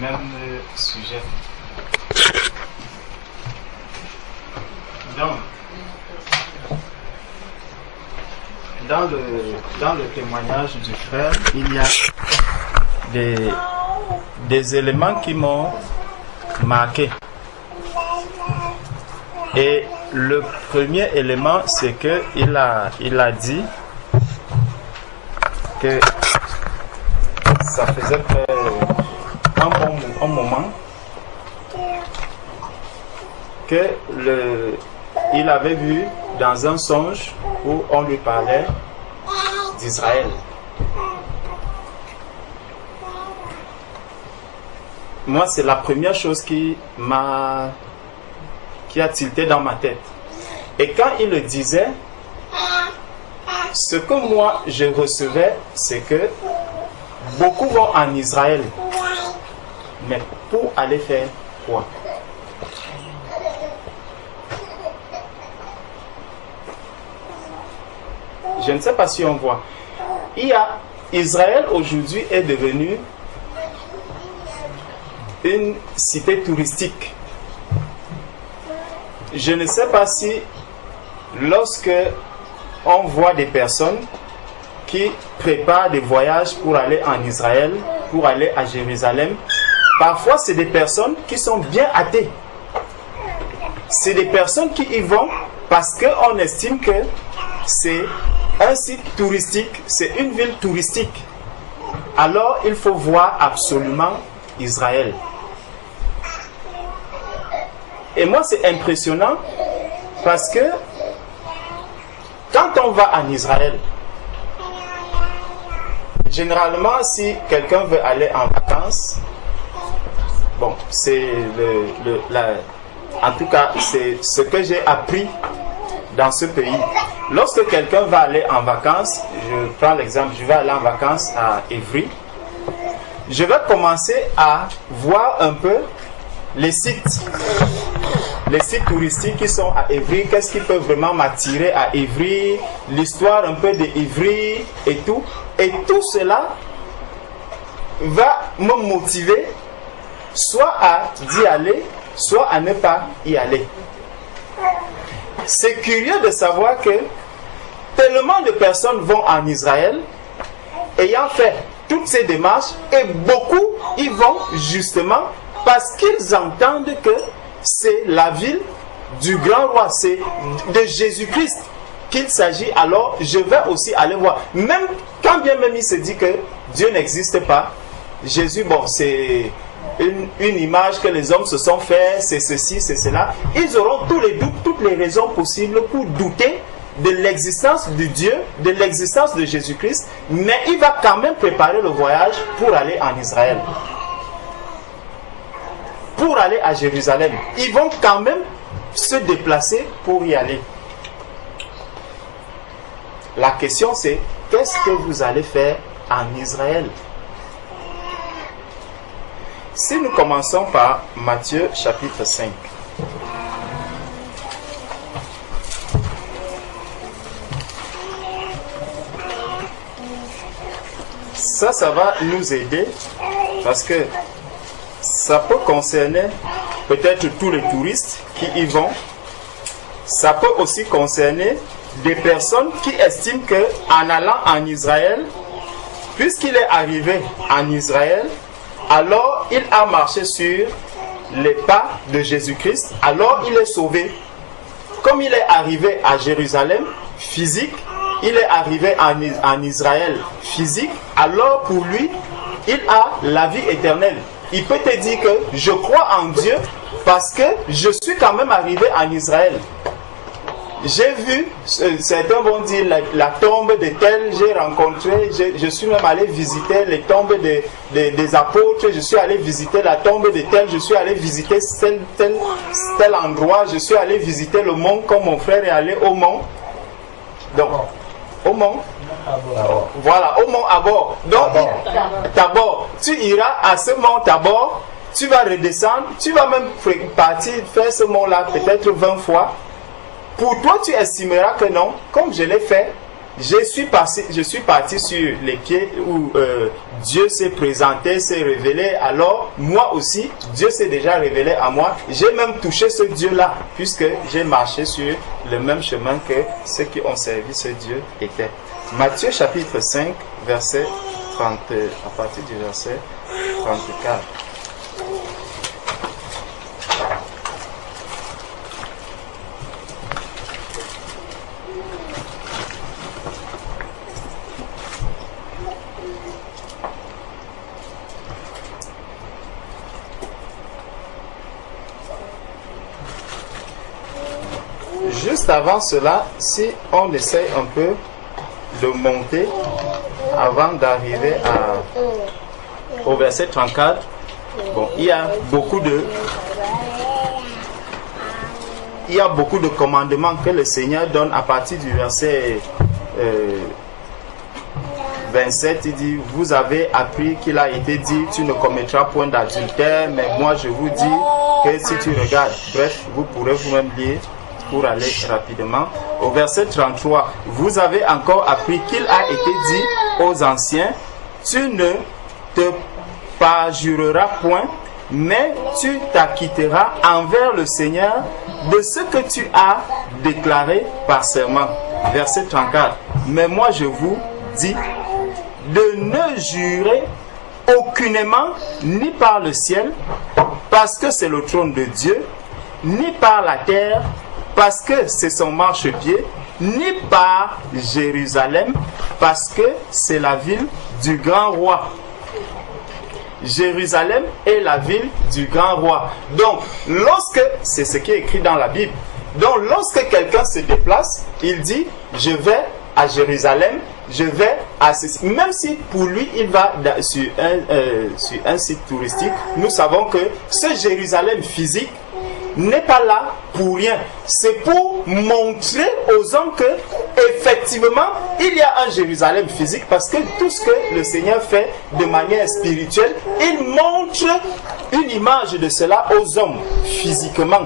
même sujet. Donc, dans le témoignage du frère, il y a des éléments qui m'ont marqué. Et le premier élément, c'est que il a dit que ça faisait un moment que il avait vu dans un songe où on lui parlait d'Israël. Moi, c'est la première chose qui a tilté dans ma tête. Et quand il le disait, ce que moi je recevais, c'est que beaucoup vont en Israël. Mais pour aller faire quoi? Je ne sais pas si on voit. Israël aujourd'hui est devenu une cité touristique. Je ne sais pas si lorsque on voit des personnes qui préparent des voyages pour aller en Israël, pour aller à Jérusalem, parfois c'est des personnes qui sont bien athées. C'est des personnes qui y vont parce qu'on estime que c'est un site touristique, c'est une ville touristique. Alors il faut voir absolument Israël. Et moi c'est impressionnant parce que quand on va en Israël, généralement si quelqu'un veut aller en vacances, bon, c'est en tout cas c'est ce que j'ai appris dans ce pays. Lorsque quelqu'un va aller en vacances, je prends l'exemple, je vais aller en vacances à Évry, je vais commencer à voir un peu les sites touristiques qui sont à Évry, qu'est-ce qui peut vraiment m'attirer à Évry, l'histoire un peu d'Évry et tout. Et tout cela va me motiver soit à y aller, soit à ne pas y aller. C'est curieux de savoir que tellement de personnes vont en Israël ayant fait toutes ces démarches et beaucoup y vont justement parce qu'ils entendent que c'est la ville du grand roi, c'est de Jésus-Christ qu'il s'agit. Alors je vais aussi aller voir, même quand bien même il se dit que Dieu n'existe pas, Jésus, bon, c'est une image que les hommes se sont fait, c'est ceci, c'est cela. Ils auront tous les doutes, toutes les raisons possibles pour douter de l'existence de Dieu, de l'existence de Jésus-Christ, mais il va quand même préparer le voyage pour aller en Israël, pour aller à Jérusalem. Ils vont quand même se déplacer pour y aller. La question c'est, qu'est-ce que vous allez faire en Israël? Si nous commençons par Matthieu chapitre 5. Ça va nous aider parce que ça peut concerner peut-être tous les touristes qui y vont. Ça peut aussi concerner des personnes qui estiment qu'en allant en Israël, puisqu'il est arrivé en Israël, alors il a marché sur les pas de Jésus-Christ, alors il est sauvé. Comme il est arrivé à Jérusalem, physique, il est arrivé en Israël, physique, alors pour lui, il a la vie éternelle. Il peut te dire que je crois en Dieu parce que je suis quand même arrivé en Israël. J'ai vu, certains vont dire la tombe de tel, j'ai rencontré, je suis même allé visiter les tombes des apôtres, je suis allé visiter la tombe de tel, je suis allé visiter tel endroit, je suis allé visiter le mont comme mon frère est allé au mont. Donc, au mont, voilà, au mont Tabor. Donc, Tabor, tu iras à ce mont Tabor, tu vas redescendre, tu vas même partir faire ce mont-là peut-être 20 fois. Pour toi, tu estimeras que non, comme je l'ai fait, je suis parti sur les pieds où Dieu s'est présenté, s'est révélé. Alors, moi aussi, Dieu s'est déjà révélé à moi. J'ai même touché ce Dieu-là, puisque j'ai marché sur le même chemin que ceux qui ont servi ce Dieu était. Matthieu chapitre 5, verset 30, à partir du verset 34. Juste avant cela, si on essaye un peu de monter avant d'arriver au verset 34, bon, il y a beaucoup de commandements que le Seigneur donne à partir du verset 27. Il dit, vous avez appris qu'il a été dit, tu ne commettras point d'adultère, mais moi je vous dis que si tu regardes, bref, vous pourrez vous-même lire pour aller rapidement. Au verset 33, vous avez encore appris qu'il a été dit aux anciens, tu ne te parjureras point, mais tu t'acquitteras envers le Seigneur de ce que tu as déclaré par serment. Verset 34, mais moi je vous dis de ne jurer aucunement, ni par le ciel, parce que c'est le trône de Dieu, ni par la terre, parce que c'est son marchepied, ni par Jérusalem, parce que c'est la ville du grand roi. Jérusalem est la ville du grand roi. Donc, c'est ce qui est écrit dans la Bible. Donc, lorsque quelqu'un se déplace, il dit, je vais à Jérusalem, je vais à ceci. Même si pour lui, il va sur un site touristique, nous savons que ce Jérusalem physique n'est pas là pour rien. C'est pour montrer aux hommes que effectivement il y a un Jérusalem physique, parce que tout ce que le Seigneur fait de manière spirituelle, il montre une image de cela aux hommes physiquement.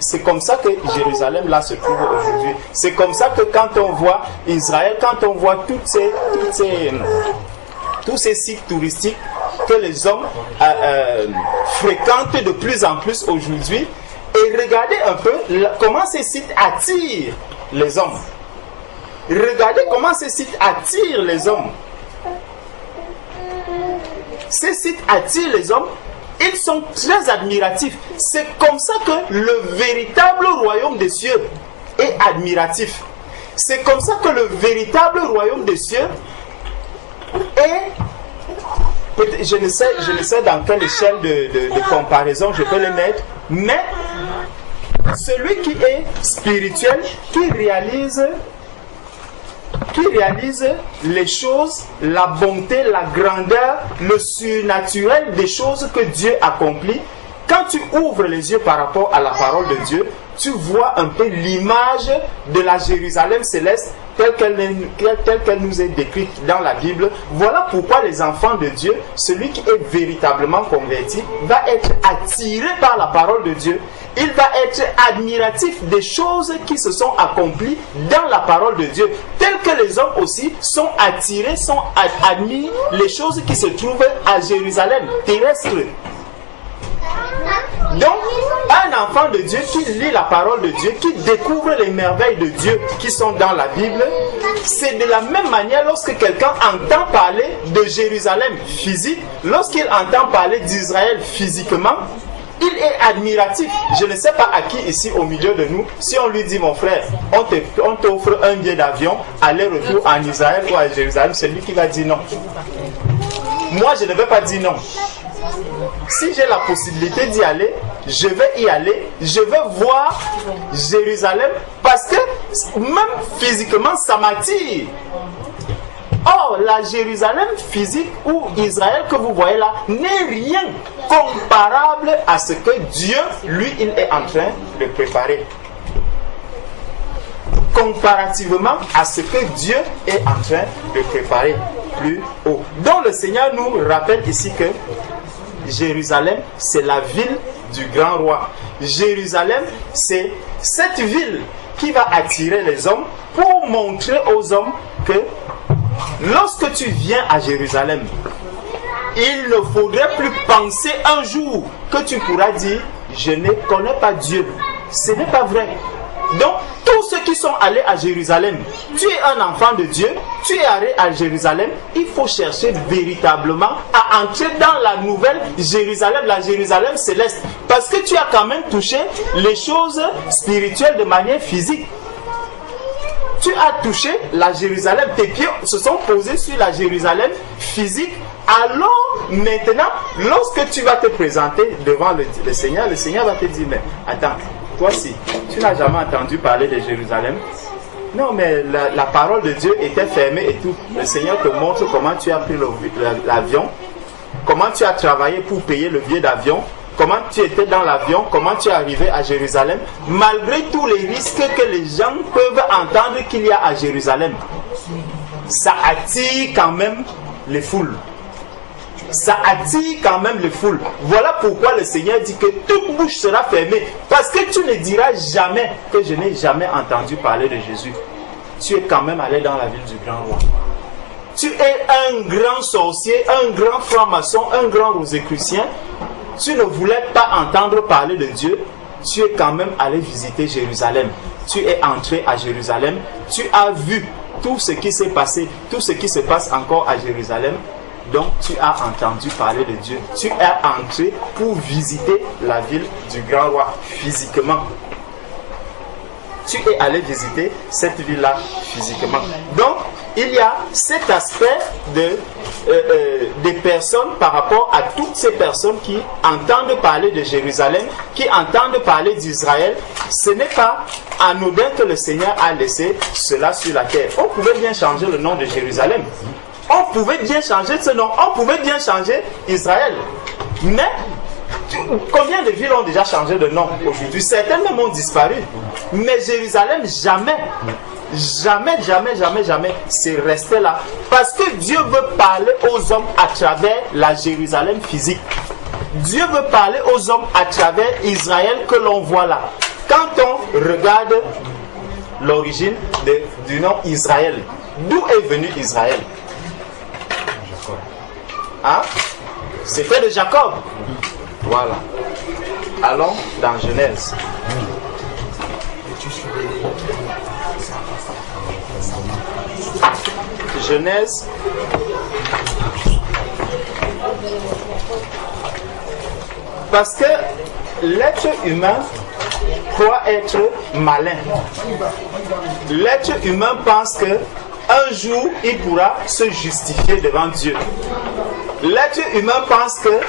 C'est comme ça que Jérusalem là se trouve aujourd'hui. C'est comme ça que quand on voit Israël, quand on voit tous ces sites touristiques que les hommes fréquentent de plus en plus aujourd'hui, et regardez un peu comment ces sites attirent les hommes. Regardez comment ces sites attirent les hommes. Ces sites attirent les hommes. Ils sont très admiratifs. C'est comme ça que le véritable royaume des cieux est admiratif. C'est comme ça que le véritable royaume des cieux est... Je ne sais dans quelle échelle de comparaison je peux le mettre, mais celui qui est spirituel, qui réalise les choses, la bonté, la grandeur, le surnaturel des choses que Dieu accomplit. Quand tu ouvres les yeux par rapport à la parole de Dieu, tu vois un peu l'image de la Jérusalem céleste telle qu'elle nous est décrite dans la Bible. Voilà pourquoi les enfants de Dieu, celui qui est véritablement converti, va être attiré par la parole de Dieu. Il va être admiratif des choses qui se sont accomplies dans la parole de Dieu, telles que les hommes aussi sont attirés, admirent les choses qui se trouvent à Jérusalem terrestre. Donc, un enfant de Dieu qui lit la parole de Dieu, qui découvre les merveilles de Dieu qui sont dans la Bible, c'est de la même manière lorsque quelqu'un entend parler de Jérusalem physique, lorsqu'il entend parler d'Israël physiquement, il est admiratif. Je ne sais pas à qui ici au milieu de nous, si on lui dit, mon frère, on t'offre un billet d'avion, aller-retour en Israël ou à Jérusalem, c'est lui qui va dire non. Moi, je ne vais pas dire non. Si j'ai la possibilité d'y aller, je vais y aller, je vais voir Jérusalem, parce que même physiquement, ça m'attire. Or, la Jérusalem physique ou Israël que vous voyez là n'est rien comparable à ce que Dieu, lui, il est en train de préparer. Comparativement à ce que Dieu est en train de préparer plus haut. Donc le Seigneur nous rappelle ici que Jérusalem, c'est la ville du grand roi. Jérusalem, c'est cette ville qui va attirer les hommes pour montrer aux hommes que lorsque tu viens à Jérusalem, il ne faudrait plus penser un jour que tu pourras dire « Je ne connais pas Dieu ». Ce n'est pas vrai. Donc, tous ceux qui sont allés à Jérusalem, tu es un enfant de Dieu, tu es allé à Jérusalem, il faut chercher véritablement à entrer dans la nouvelle Jérusalem, la Jérusalem céleste. Parce que tu as quand même touché les choses spirituelles de manière physique. Tu as touché la Jérusalem, tes pieds se sont posés sur la Jérusalem physique. Alors maintenant, lorsque tu vas te présenter devant le Seigneur va te dire, mais attends, toi si, tu n'as jamais entendu parler de Jérusalem? Non, mais la parole de Dieu était fermée et tout. Le Seigneur te montre comment tu as pris l'avion, comment tu as travaillé pour payer le billet d'avion, comment tu étais dans l'avion, comment tu es arrivé à Jérusalem, malgré tous les risques que les gens peuvent entendre qu'il y a à Jérusalem. Ça attire quand même les foules. Ça attire quand même les foules. Voilà pourquoi le Seigneur dit que toute bouche sera fermée. Parce que tu ne diras jamais que je n'ai jamais entendu parler de Jésus. Tu es quand même allé dans la ville du grand roi. Tu es un grand sorcier, un grand franc-maçon, un grand rosicrucien. Tu ne voulais pas entendre parler de Dieu. Tu es quand même allé visiter Jérusalem. Tu es entré à Jérusalem. Tu as vu tout ce qui s'est passé, tout ce qui se passe encore à Jérusalem. Donc tu as entendu parler de Dieu. Tu es entré pour visiter la ville du grand roi physiquement. Tu es allé visiter cette ville-là physiquement. Donc il y a cet aspect des personnes par rapport à toutes ces personnes qui entendent parler de Jérusalem, qui entendent parler d'Israël. Ce n'est pas anodin que le Seigneur a laissé cela sur la terre. On pouvait bien changer le nom de Jérusalem. On pouvait bien changer ce nom. On pouvait bien changer Israël. Mais combien de villes ont déjà changé de nom aujourd'hui? Certaines même ont disparu. Mais Jérusalem, jamais. Jamais, jamais, jamais, jamais. C'est resté là. Parce que Dieu veut parler aux hommes à travers la Jérusalem physique. Dieu veut parler aux hommes à travers Israël que l'on voit là. Quand on regarde l'origine du nom Israël, d'où est venu Israël? Hein? C'était de Jacob. Voilà. Allons dans Genèse. Genèse. Parce que l'être humain croit être malin. L'être humain pense que un jour il pourra se justifier devant Dieu. L'être humain pense que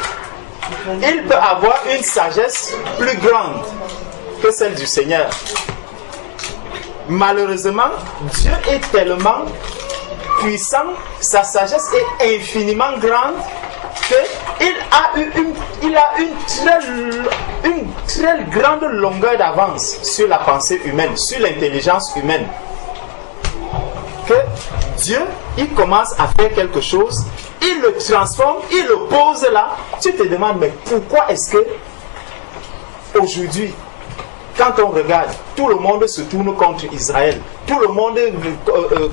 il peut avoir une sagesse plus grande que celle du Seigneur. Malheureusement, Dieu est tellement puissant, sa sagesse est infiniment grande qu'il a une très grande longueur d'avance sur la pensée humaine, sur l'intelligence humaine. Que Dieu, il commence à faire quelque chose, il le transforme, il le pose là. Tu te demandes, mais pourquoi est-ce que aujourd'hui, quand on regarde, tout le monde se tourne contre Israël, tout le monde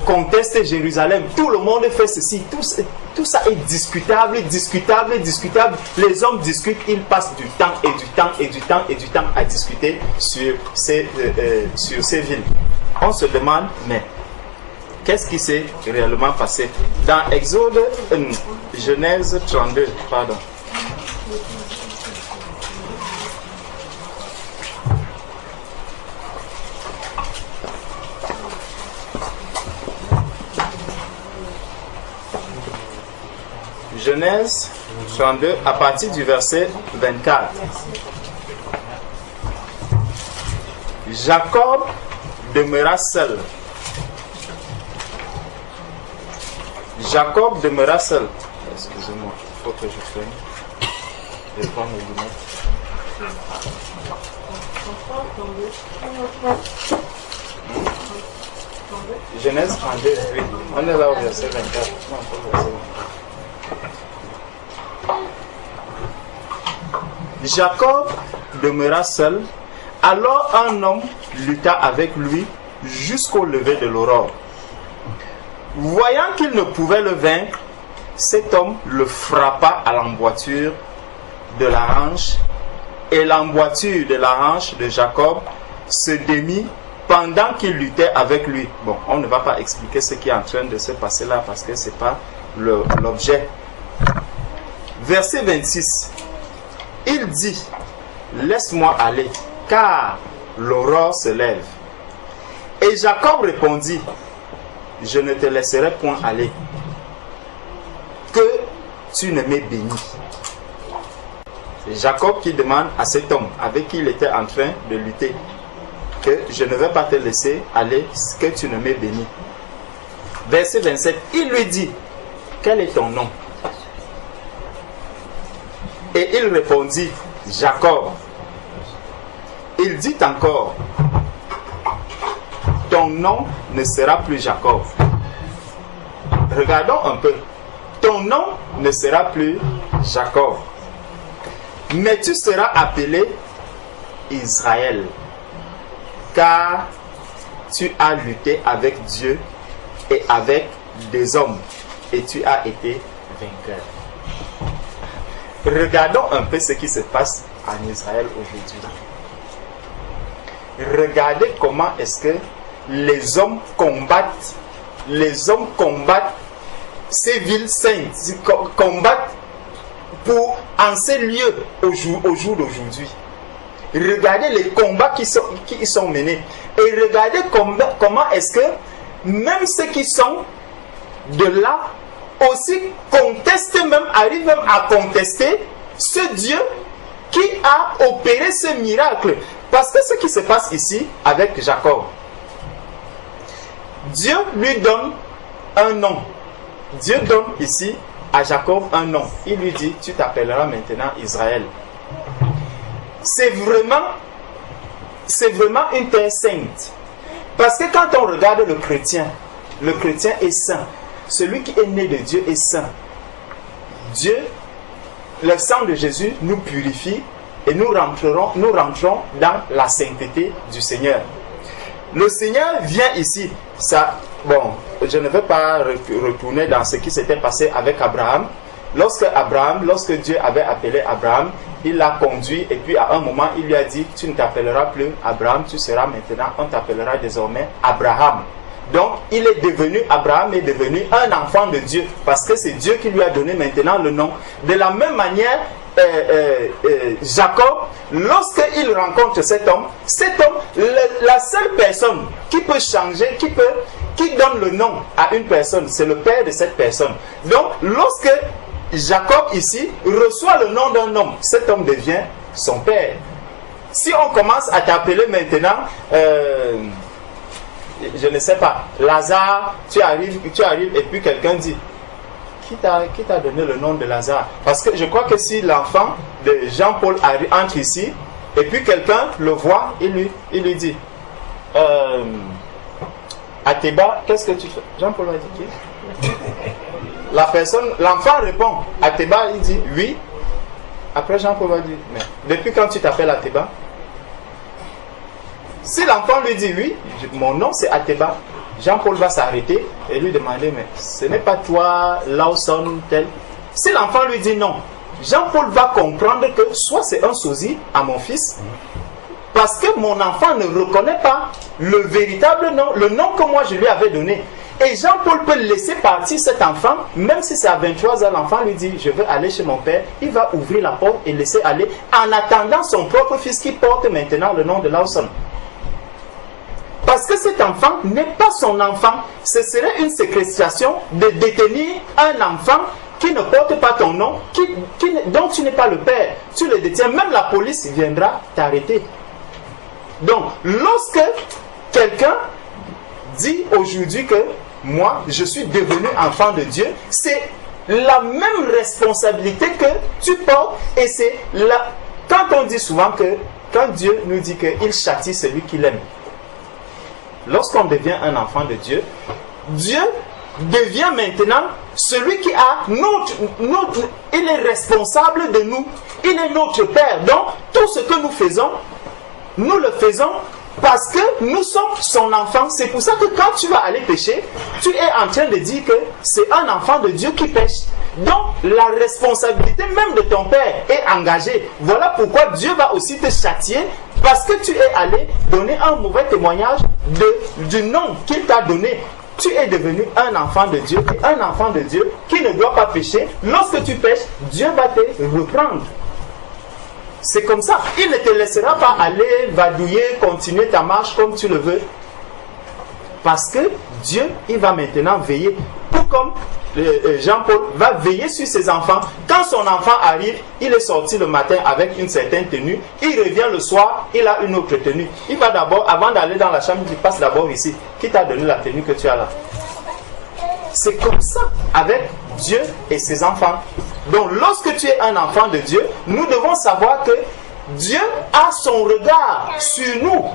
conteste Jérusalem, tout le monde fait ceci, tout ça est discutable, discutable, discutable. Les hommes discutent, ils passent du temps et du temps et du temps et du temps à discuter sur ces villes. On se demande, mais qu'est-ce qui s'est réellement passé? Dans Genèse 32, pardon. Genèse 32, à partir du verset 24. Jacob demeura seul. Jacob demeura seul. Excusez-moi, il faut que je prenne. Je prends mes lunettes. Genèse 32, oui. On est là au verset 24. Non, pas au verset 24. Jacob demeura seul. Alors un homme lutta avec lui jusqu'au lever de l'aurore. Voyant qu'il ne pouvait le vaincre, cet homme le frappa à l'emboîture de la hanche, et l'emboîture de la hanche de Jacob se démit pendant qu'il luttait avec lui. Bon, on ne va pas expliquer ce qui est en train de se passer là parce que ce n'est pas l'objet. Verset 26. Il dit, laisse-moi aller, car l'aurore se lève. Et Jacob répondit, je ne te laisserai point aller, que tu ne m'aies béni. C'est Jacob qui demande à cet homme avec qui il était en train de lutter, que je ne vais pas te laisser aller, que tu ne m'aies béni. Verset 27, il lui dit, quel est ton nom? Et il répondit, Jacob. Il dit encore, ton nom ne sera plus Jacob. Regardons un peu. Ton nom ne sera plus Jacob, mais tu seras appelé Israël, car tu as lutté avec Dieu et avec des hommes, et tu as été vainqueur. Regardons un peu ce qui se passe en Israël aujourd'hui. Regardez comment est-ce que les hommes combattent ces villes saintes, combattent pour en ces lieux au jour d'aujourd'hui. Regardez les combats qui sont menés. Et regardez comment est-ce que même ceux qui sont de là aussi arrivent même à contester ce Dieu qui a opéré ce miracle. Parce que ce qui se passe ici avec Jacob, Dieu lui donne un nom. Dieu donne ici à Jacob un nom. Il lui dit, tu t'appelleras maintenant Israël. C'est vraiment une terre sainte. Parce que quand on regarde le chrétien est saint. Celui qui est né de Dieu est saint. Dieu, le sang de Jésus nous purifie et nous rentrons dans la sainteté du Seigneur. Le Seigneur vient ici. Je ne vais pas retourner dans ce qui s'était passé avec Abraham. Lorsque Dieu avait appelé Abraham, il l'a conduit et puis à un moment, il lui a dit, tu ne t'appelleras plus Abraham, tu seras maintenant, on t'appellera désormais Abraham. Donc, Abraham est devenu un enfant de Dieu parce que c'est Dieu qui lui a donné maintenant le nom. De la même manière, Jacob, lorsqu'il rencontre cet homme, la seule personne qui peut changer, qui donne le nom à une personne, c'est le père de cette personne. Donc, lorsque Jacob ici reçoit le nom d'un homme, cet homme devient son père. Si on commence à t'appeler maintenant, je ne sais pas, Lazare, tu arrives et puis quelqu'un dit, qui t'a donné le nom de Lazare? Parce que je crois que si l'enfant de Jean-Paul entre ici, et puis quelqu'un le voit, il lui dit, Athéba, qu'est-ce que tu fais? Jean-Paul va dire qui? L'enfant répond, Athéba, il dit oui. Après Jean-Paul va dire, mais depuis quand tu t'appelles Athéba? Si l'enfant lui dit oui, mon nom c'est Athéba, Jean-Paul va s'arrêter et lui demander, mais ce n'est pas toi, Lawson, tel. Si l'enfant lui dit non, Jean-Paul va comprendre que soit c'est un sosie à mon fils, parce que mon enfant ne reconnaît pas le véritable nom, le nom que moi je lui avais donné. Et Jean-Paul peut laisser partir cet enfant, même si c'est à 23 ans, l'enfant lui dit, je veux aller chez mon père, il va ouvrir la porte et laisser aller, en attendant son propre fils qui porte maintenant le nom de Lawson. Parce que cet enfant n'est pas son enfant. Ce serait une séquestration de détenir un enfant qui ne porte pas ton nom, dont tu n'es pas le père. Tu le détiens, même la police viendra t'arrêter. Donc, lorsque quelqu'un dit aujourd'hui que moi, je suis devenu enfant de Dieu, c'est la même responsabilité que tu portes. Et c'est là, quand on dit souvent que, quand Dieu nous dit qu'il châtie celui qu'il aime, lorsqu'on devient un enfant de Dieu, Dieu devient maintenant celui qui a il est responsable de nous, il est notre Père. Donc tout ce que nous faisons, nous le faisons Parce que nous sommes son enfant. C'est pour ça que quand tu vas aller pécher, tu es en train de dire que c'est un enfant de Dieu qui pêche. Donc la responsabilité même de ton père est engagée. Voilà pourquoi Dieu va aussi te châtier, parce que tu es allé donner un mauvais témoignage du nom qu'il t'a donné. Tu es devenu un enfant de Dieu, et un enfant de Dieu qui ne doit pas pécher. Lorsque tu pêches, Dieu va te reprendre. C'est comme ça. Il ne te laissera pas aller vadouiller, continuer ta marche comme tu le veux. Parce que Dieu, il va maintenant veiller. Tout comme Jean-Paul va veiller sur ses enfants. Quand son enfant arrive, il est sorti le matin avec une certaine tenue. Il revient le soir, il a une autre tenue. Il va d'abord, avant d'aller dans la chambre, il passe d'abord ici. Qui t'a donné la tenue que tu as là? C'est comme ça avec Dieu et ses enfants. Donc lorsque tu es un enfant de Dieu, nous devons savoir que Dieu a son regard sur nous.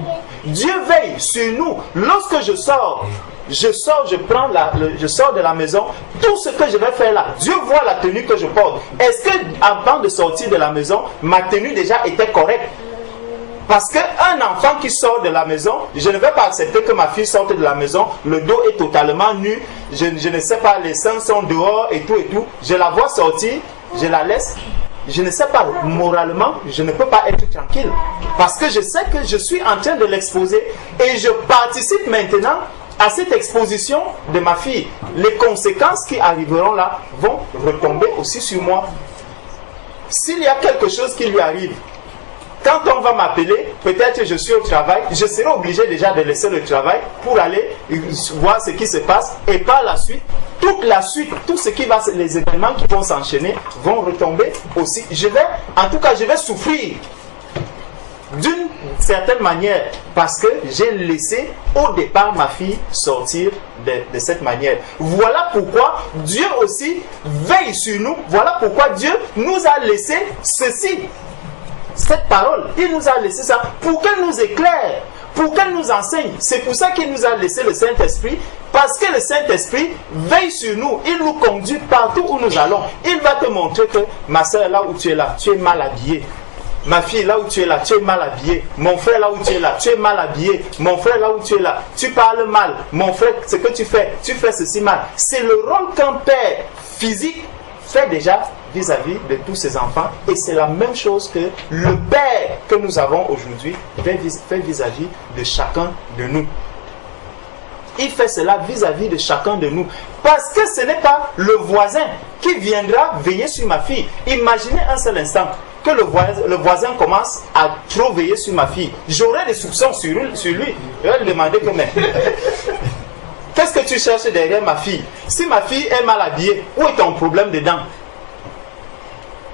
Dieu veille sur nous. Lorsque je sors, je sors de la maison. Tout ce que je vais faire là, Dieu voit la tenue que je porte. Est-ce que avant de sortir de la maison, ma tenue déjà était correcte? Parce qu'un enfant qui sort de la maison, je ne vais pas accepter que ma fille sorte de la maison, le dos est totalement nu, je ne sais pas, les seins sont dehors et tout. Je la vois sortir, je la laisse. Je ne sais pas, moralement, je ne peux pas être tranquille. Parce que je sais que je suis en train de l'exposer et je participe maintenant à cette exposition de ma fille. Les conséquences qui arriveront là vont retomber aussi sur moi. S'il y a quelque chose qui lui arrive, quand on va m'appeler, peut-être je suis au travail, je serai obligé déjà de laisser le travail pour aller voir ce qui se passe. Et par la suite, tout ce qui va, les événements qui vont s'enchaîner vont retomber aussi. Je vais souffrir d'une certaine manière parce que j'ai laissé au départ ma fille sortir de cette manière. Voilà pourquoi Dieu aussi veille sur nous. Voilà pourquoi Dieu nous a laissé ceci. Cette parole, il nous a laissé ça pour qu'elle nous éclaire, pour qu'elle nous enseigne. C'est pour ça qu'il nous a laissé le Saint-Esprit, parce que le Saint-Esprit veille sur nous, il nous conduit partout où nous allons. Il va te montrer que ma soeur, là où tu es là, tu es mal habillée. Ma fille, là où tu es là, tu es mal habillé. Mon frère, là où tu es là, tu es mal habillé. Mon frère, là où tu es là, tu parles mal. Mon frère, ce que tu fais ceci mal. C'est le rôle qu'un père physique fait déjà vis-à-vis de tous ses enfants, et c'est la même chose que le Père que nous avons aujourd'hui fait vis-à-vis de chacun de nous. Il fait cela vis-à-vis de chacun de nous, parce que ce n'est pas le voisin qui viendra veiller sur ma fille. Imaginez un seul instant que le voisin commence à trop veiller sur ma fille. J'aurais des soupçons sur lui. Je vais lui demander que mais qu'est-ce que tu cherches derrière ma fille? Si ma fille est mal habillée, où est ton problème dedans?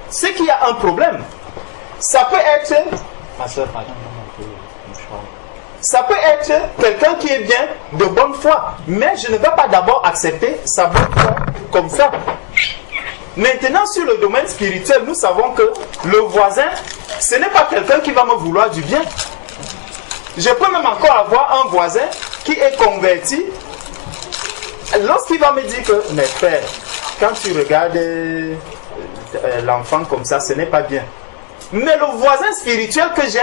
C'est qu'il y a un problème. Ça peut être... Ma soeur, pardon. Ça peut être quelqu'un qui est bien, de bonne foi. Mais je ne vais pas d'abord accepter sa bonne foi comme ça. Maintenant, sur le domaine spirituel, nous savons que le voisin, ce n'est pas quelqu'un qui va me vouloir du bien. Je peux même encore avoir un voisin qui est converti. Lorsqu'il va me dire que, mais frère, quand tu regardes l'enfant comme ça, ce n'est pas bien. Mais le voisin spirituel que j'ai,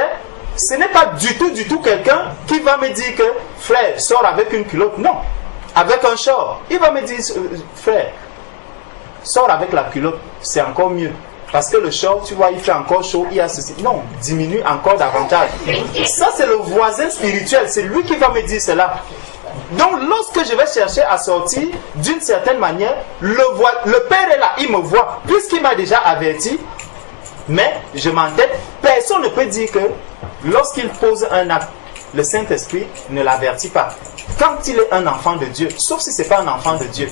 ce n'est pas du tout quelqu'un qui va me dire que, frère, sors avec une culotte. Non, avec un short. Il va me dire, frère, sors avec la culotte, c'est encore mieux. Parce que le short, tu vois, il fait encore chaud, il y a ceci. Non, diminue encore davantage. Ça, c'est le voisin spirituel, c'est lui qui va me dire cela. Donc, lorsque je vais chercher à sortir d'une certaine manière, le Père est là, il me voit, puisqu'il m'a déjà averti, mais je m'entête. Personne ne peut dire que lorsqu'il pose un acte, le Saint-Esprit ne l'avertit pas. Quand il est un enfant de Dieu, sauf si ce n'est pas un enfant de Dieu,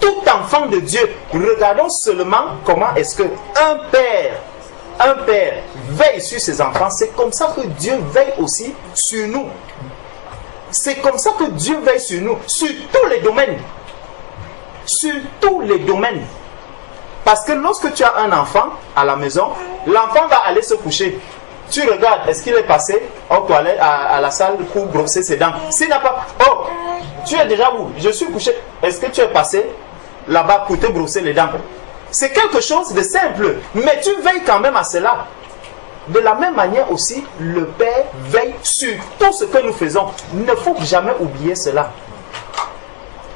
tout enfant de Dieu, regardons seulement comment est-ce que un père veille sur ses enfants. C'est comme ça que Dieu veille aussi sur nous. C'est comme ça que Dieu veille sur nous, sur tous les domaines. Sur tous les domaines. Parce que lorsque tu as un enfant à la maison, l'enfant va aller se coucher. Tu regardes, est-ce qu'il est passé aux toilettes, à la salle pour brosser ses dents? S'il n'a pas... Oh, tu es déjà où? Je suis couché. Est-ce que tu es passé là-bas pour te brosser les dents? C'est quelque chose de simple, mais tu veilles quand même à cela. de la même manière aussi, le Père veille sur tout ce que nous faisons. Il ne faut jamais oublier cela.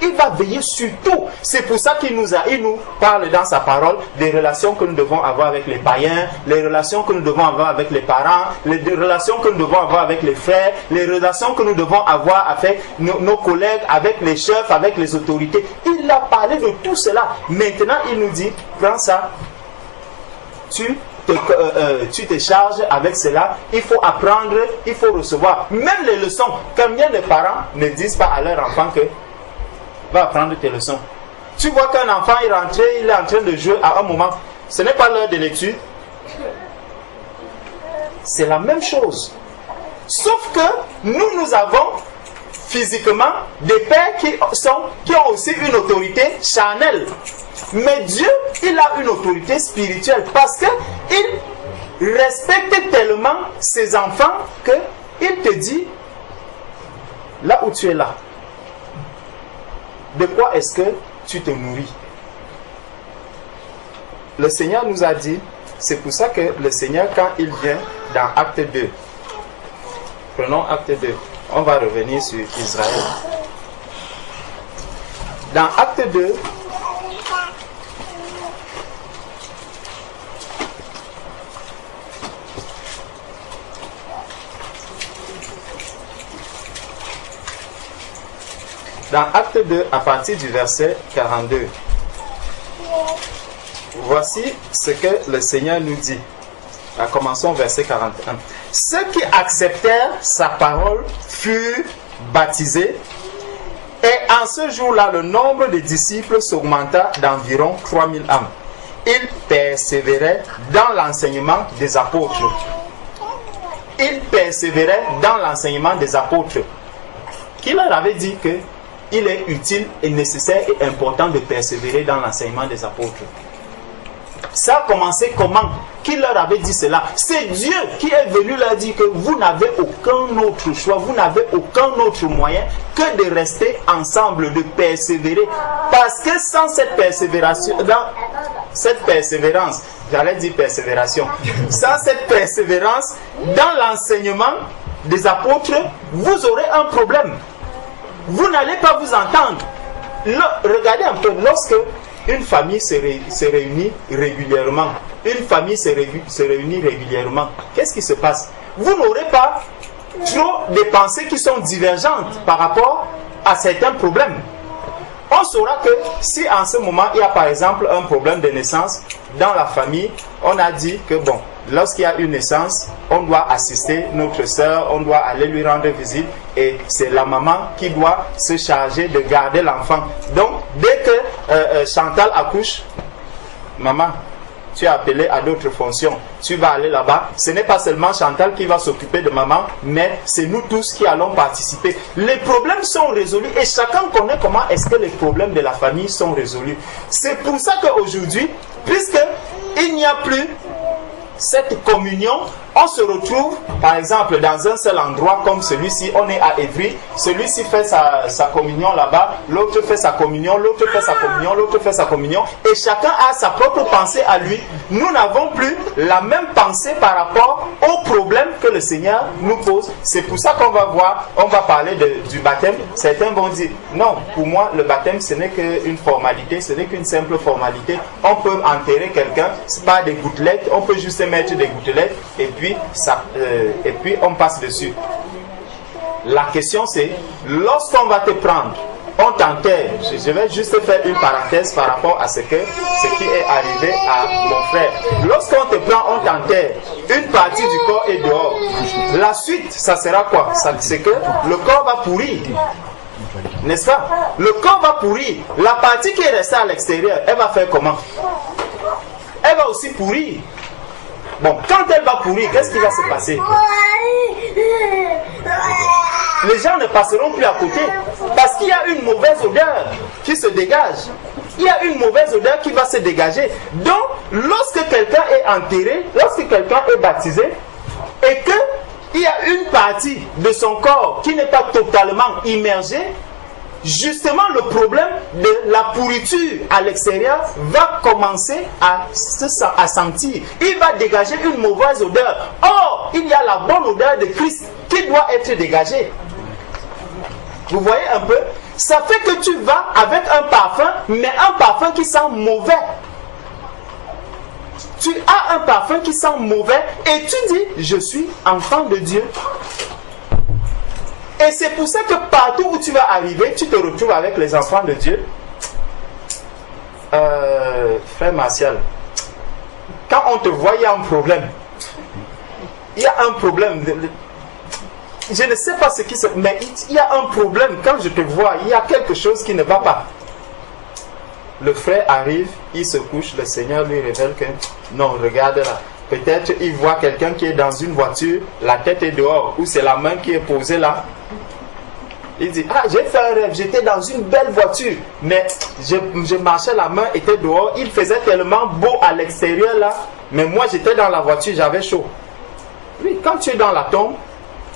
Il va veiller sur tout. C'est pour ça qu'il nous parle dans sa parole des relations que nous devons avoir avec les païens, les relations que nous devons avoir avec les parents, les relations que nous devons avoir avec les frères, les relations que nous devons avoir avec nos collègues, avec les chefs, avec les autorités. Il a parlé de tout cela. Maintenant, il nous dit, prends ça, tu te charges avec cela, il faut apprendre, il faut recevoir. Même les leçons, combien de parents ne disent pas à leur enfant que va apprendre tes leçons. Tu vois qu'un enfant est rentré, il est en train de jouer à un moment. Ce n'est pas l'heure de l'étude. C'est la même chose. Sauf que nous avons physiquement des pères qui ont aussi une autorité charnelle. Mais Dieu, il a une autorité spirituelle parce qu'il respecte tellement ses enfants qu'il te dit, là où tu es là, de quoi est-ce que tu te nourris? Le Seigneur nous a dit, c'est pour ça que le Seigneur, quand il vient dans Acte 2, prenons Acte 2, on va revenir sur Israël. Dans Acte 2, dans Acte 2, à partir du verset 42, voici ce que le Seigneur nous dit. Commençons au verset 41. Ceux qui acceptèrent sa parole furent baptisés, et en ce jour-là, le nombre de disciples s'augmenta d'environ 3000 âmes. Ils persévéraient dans l'enseignement des apôtres. Ils persévéraient dans l'enseignement des apôtres. Qui leur avait dit que il est utile et nécessaire et important de persévérer dans l'enseignement des apôtres? Ça a commencé comment? Qui leur avait dit cela? C'est Dieu qui est venu leur dire que vous n'avez aucun autre choix, vous n'avez aucun autre moyen que de rester ensemble, de persévérer. Parce que sans cette persévérance, j'allais dire persévération, sans cette persévérance dans l'enseignement des apôtres, vous aurez un problème. Vous n'allez pas vous entendre. Regardez un peu, lorsque une famille se réunit régulièrement, qu'est-ce qui se passe? Vous n'aurez pas trop de pensées qui sont divergentes par rapport à certains problèmes. On saura que si en ce moment il y a par exemple un problème de naissance dans la famille, on a dit que bon, lorsqu'il y a une naissance, on doit assister notre soeur, on doit aller lui rendre visite et c'est la maman qui doit se charger de garder l'enfant. Donc, dès que Chantal accouche, maman, tu es appelé à d'autres fonctions, tu vas aller là-bas. Ce n'est pas seulement Chantal qui va s'occuper de maman, mais c'est nous tous qui allons participer. Les problèmes sont résolus et chacun connaît comment est-ce que les problèmes de la famille sont résolus. C'est pour ça qu'aujourd'hui, puisqu'il n'y a plus cette communion, on se retrouve par exemple dans un seul endroit comme celui-ci, on est à Évry, celui-ci fait sa communion là-bas, l'autre fait sa communion, l'autre fait sa communion, l'autre fait sa communion, et chacun a sa propre pensée à lui. Nous n'avons plus la même pensée par rapport aux problèmes que le Seigneur nous pose. C'est pour ça qu'on va voir, on va parler du baptême. Certains vont dire, non, pour moi le baptême ce n'est qu'une formalité, ce n'est qu'une simple formalité. On peut enterrer quelqu'un, c'est pas des gouttelettes, on peut juste mettre des gouttelettes et puis on passe dessus. La question c'est, lorsqu'on va te prendre, on t'enterre. Je vais juste faire une parenthèse par rapport à ce qui est arrivé à mon frère. Lorsqu'on te prend, on t'enterre. Une partie du corps est dehors. La suite, ça sera quoi? C'est que le corps va pourrir. N'est-ce pas? Le corps va pourrir. La partie qui est restée à l'extérieur, elle va faire comment? Elle va aussi pourrir. Bon, quand elle va pourrir, qu'est-ce qui va se passer? Les gens ne passeront plus à côté parce qu'il y a une mauvaise odeur qui se dégage. Il y a une mauvaise odeur qui va se dégager. Donc, lorsque quelqu'un est enterré, lorsque quelqu'un est baptisé et qu'il y a une partie de son corps qui n'est pas totalement immergée, justement le problème de la pourriture à l'extérieur va commencer à sentir. Il va dégager une mauvaise odeur. Or, il y a la bonne odeur de Christ qui doit être dégagée. Vous voyez un peu? Ça fait que tu vas avec un parfum, mais un parfum qui sent mauvais. Tu as un parfum qui sent mauvais et tu dis, je suis enfant de Dieu. Et c'est pour ça que partout où tu vas arriver, tu te retrouves avec les enfants de Dieu. Frère Martial, quand on te voit, il y a un problème. Il y a un problème. Je ne sais pas ce qui se... Mais il y a un problème. Quand je te vois, il y a quelque chose qui ne va pas. Le frère arrive, il se couche, le Seigneur lui révèle que... Non, regarde là. Peut-être il voit quelqu'un qui est dans une voiture, la tête est dehors, ou c'est la main qui est posée là. Il dit, ah, j'ai fait un rêve, j'étais dans une belle voiture, mais je marchais, la main était dehors, il faisait tellement beau à l'extérieur là, mais moi j'étais dans la voiture, j'avais chaud. Oui, quand tu es dans la tombe,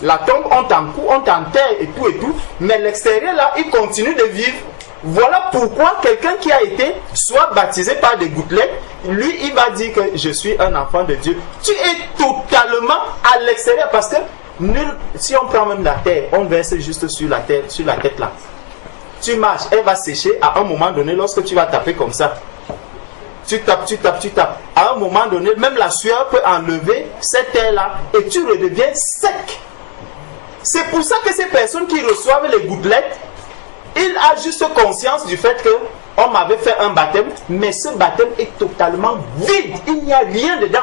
on t'enterre et tout, mais l'extérieur là, il continue de vivre. Voilà pourquoi quelqu'un qui a été soit baptisé par des gouttelettes, lui il va dire que je suis un enfant de Dieu. Tu es totalement à l'extérieur parce que si on prend même la terre, on verse juste sur la tête là. Tu marches, elle va sécher à un moment donné lorsque tu vas taper comme ça. Tu tapes. À un moment donné, même la sueur peut enlever cette terre là et tu redeviens sec. C'est pour ça que ces personnes qui reçoivent les gouttelettes, il a juste conscience du fait que on m'avait fait un baptême, mais ce baptême est totalement vide. Il n'y a rien dedans.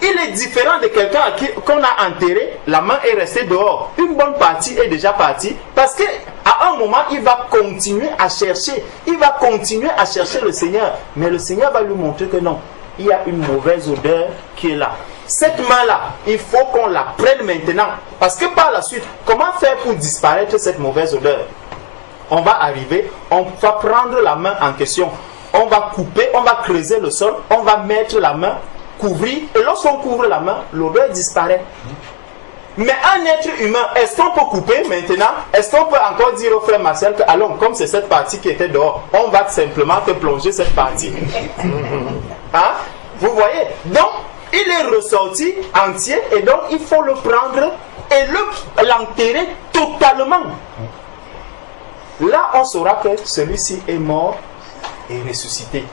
Il est différent de quelqu'un qu'on a enterré, la main est restée dehors. Une bonne partie est déjà partie parce qu'à un moment, il va continuer à chercher. Il va continuer à chercher le Seigneur. Mais le Seigneur va lui montrer que non, il y a une mauvaise odeur qui est là. Cette main-là, il faut qu'on la prenne maintenant. Parce que par la suite, comment faire pour disparaître cette mauvaise odeur? On va arriver, on va prendre la main en question. On va couper, on va creuser le sol, on va mettre la main, couvrir. Et lorsqu'on couvre la main, l'odeur disparaît. Mais un être humain, est-ce qu'on peut couper maintenant? Est-ce qu'on peut encore dire au frère Marcel que, allons, comme c'est cette partie qui était dehors, on va simplement te plonger cette partie. Hein? Vous voyez? Donc, il est ressorti entier et donc il faut le prendre et l'enterrer totalement. Là, on saura que celui-ci est mort et ressuscité.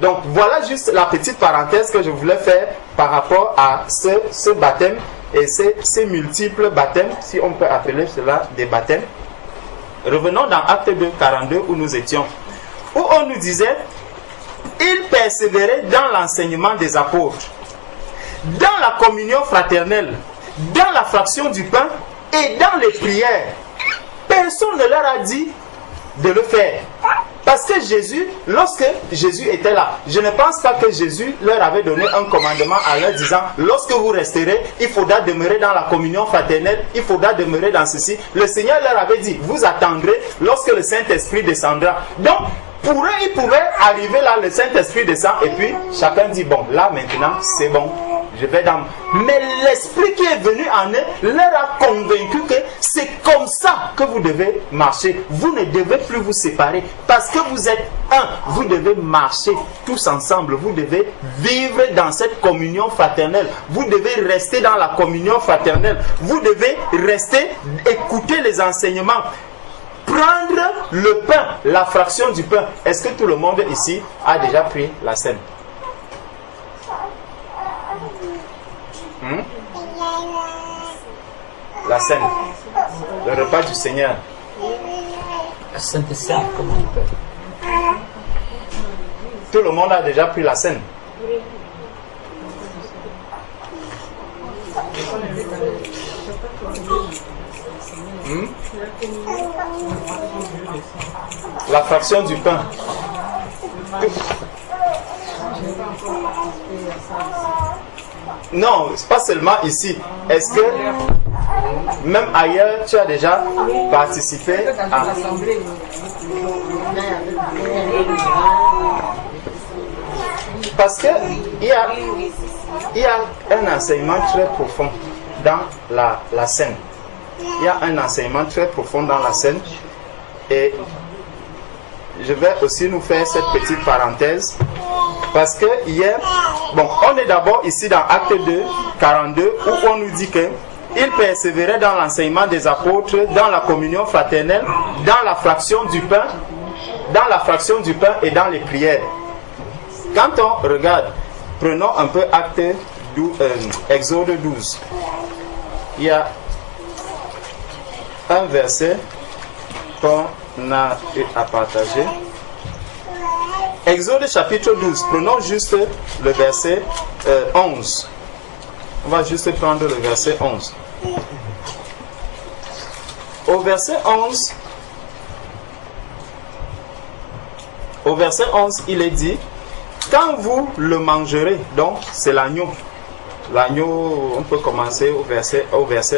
Donc, voilà juste la petite parenthèse que je voulais faire par rapport à ce baptême et ces multiples baptêmes, si on peut appeler cela des baptêmes. Revenons dans Acte 2, 42 où nous étions, où on nous disait: il persévérait dans l'enseignement des apôtres, dans la communion fraternelle, dans la fraction du pain et dans les prières. Personne ne leur a dit de le faire. Parce que Jésus, lorsque Jésus était là, je ne pense pas que Jésus leur avait donné un commandement en leur disant: lorsque vous resterez, il faudra demeurer dans la communion fraternelle, il faudra demeurer dans ceci. Le Seigneur leur avait dit: vous attendrez lorsque le Saint-Esprit descendra. Donc, pour eux, il pouvait arriver là, le Saint-Esprit descend et puis chacun dit: bon, là maintenant, c'est bon, je vais dans... Mais l'Esprit qui est venu en eux leur a convaincu que c'est comme ça que vous devez marcher. Vous ne devez plus vous séparer parce que vous êtes un. Vous devez marcher tous ensemble. Vous devez vivre dans cette communion fraternelle. Vous devez rester dans la communion fraternelle. Vous devez rester, écouter les enseignements. Prendre le pain, la fraction du pain. Est-ce que tout le monde ici a déjà pris la scène? La scène, le repas du Seigneur. La Sainte Seine, comment on peut? Tout le monde a déjà pris la scène. La fraction du pain. Non, pas seulement ici. Est-ce que même ailleurs tu as déjà participé à... Parce que il y a un enseignement très profond dans la scène. il y a un enseignement très profond dans la scène. Et je vais aussi nous faire cette petite parenthèse. Parce que hier, bon, on est d'abord ici dans Acte 2, 42, où on nous dit que il persévérait dans l'enseignement des apôtres, dans la communion fraternelle, dans la fraction du pain, et dans les prières. Quand on regarde, prenons un peu Exode 12. Il y a un verset qu'on a eu à partager. Exode chapitre 12, prenons juste le verset 11. On va juste prendre le verset 11. Au verset 11, il est dit, quand vous le mangerez, donc c'est l'agneau. L'agneau, on peut commencer au verset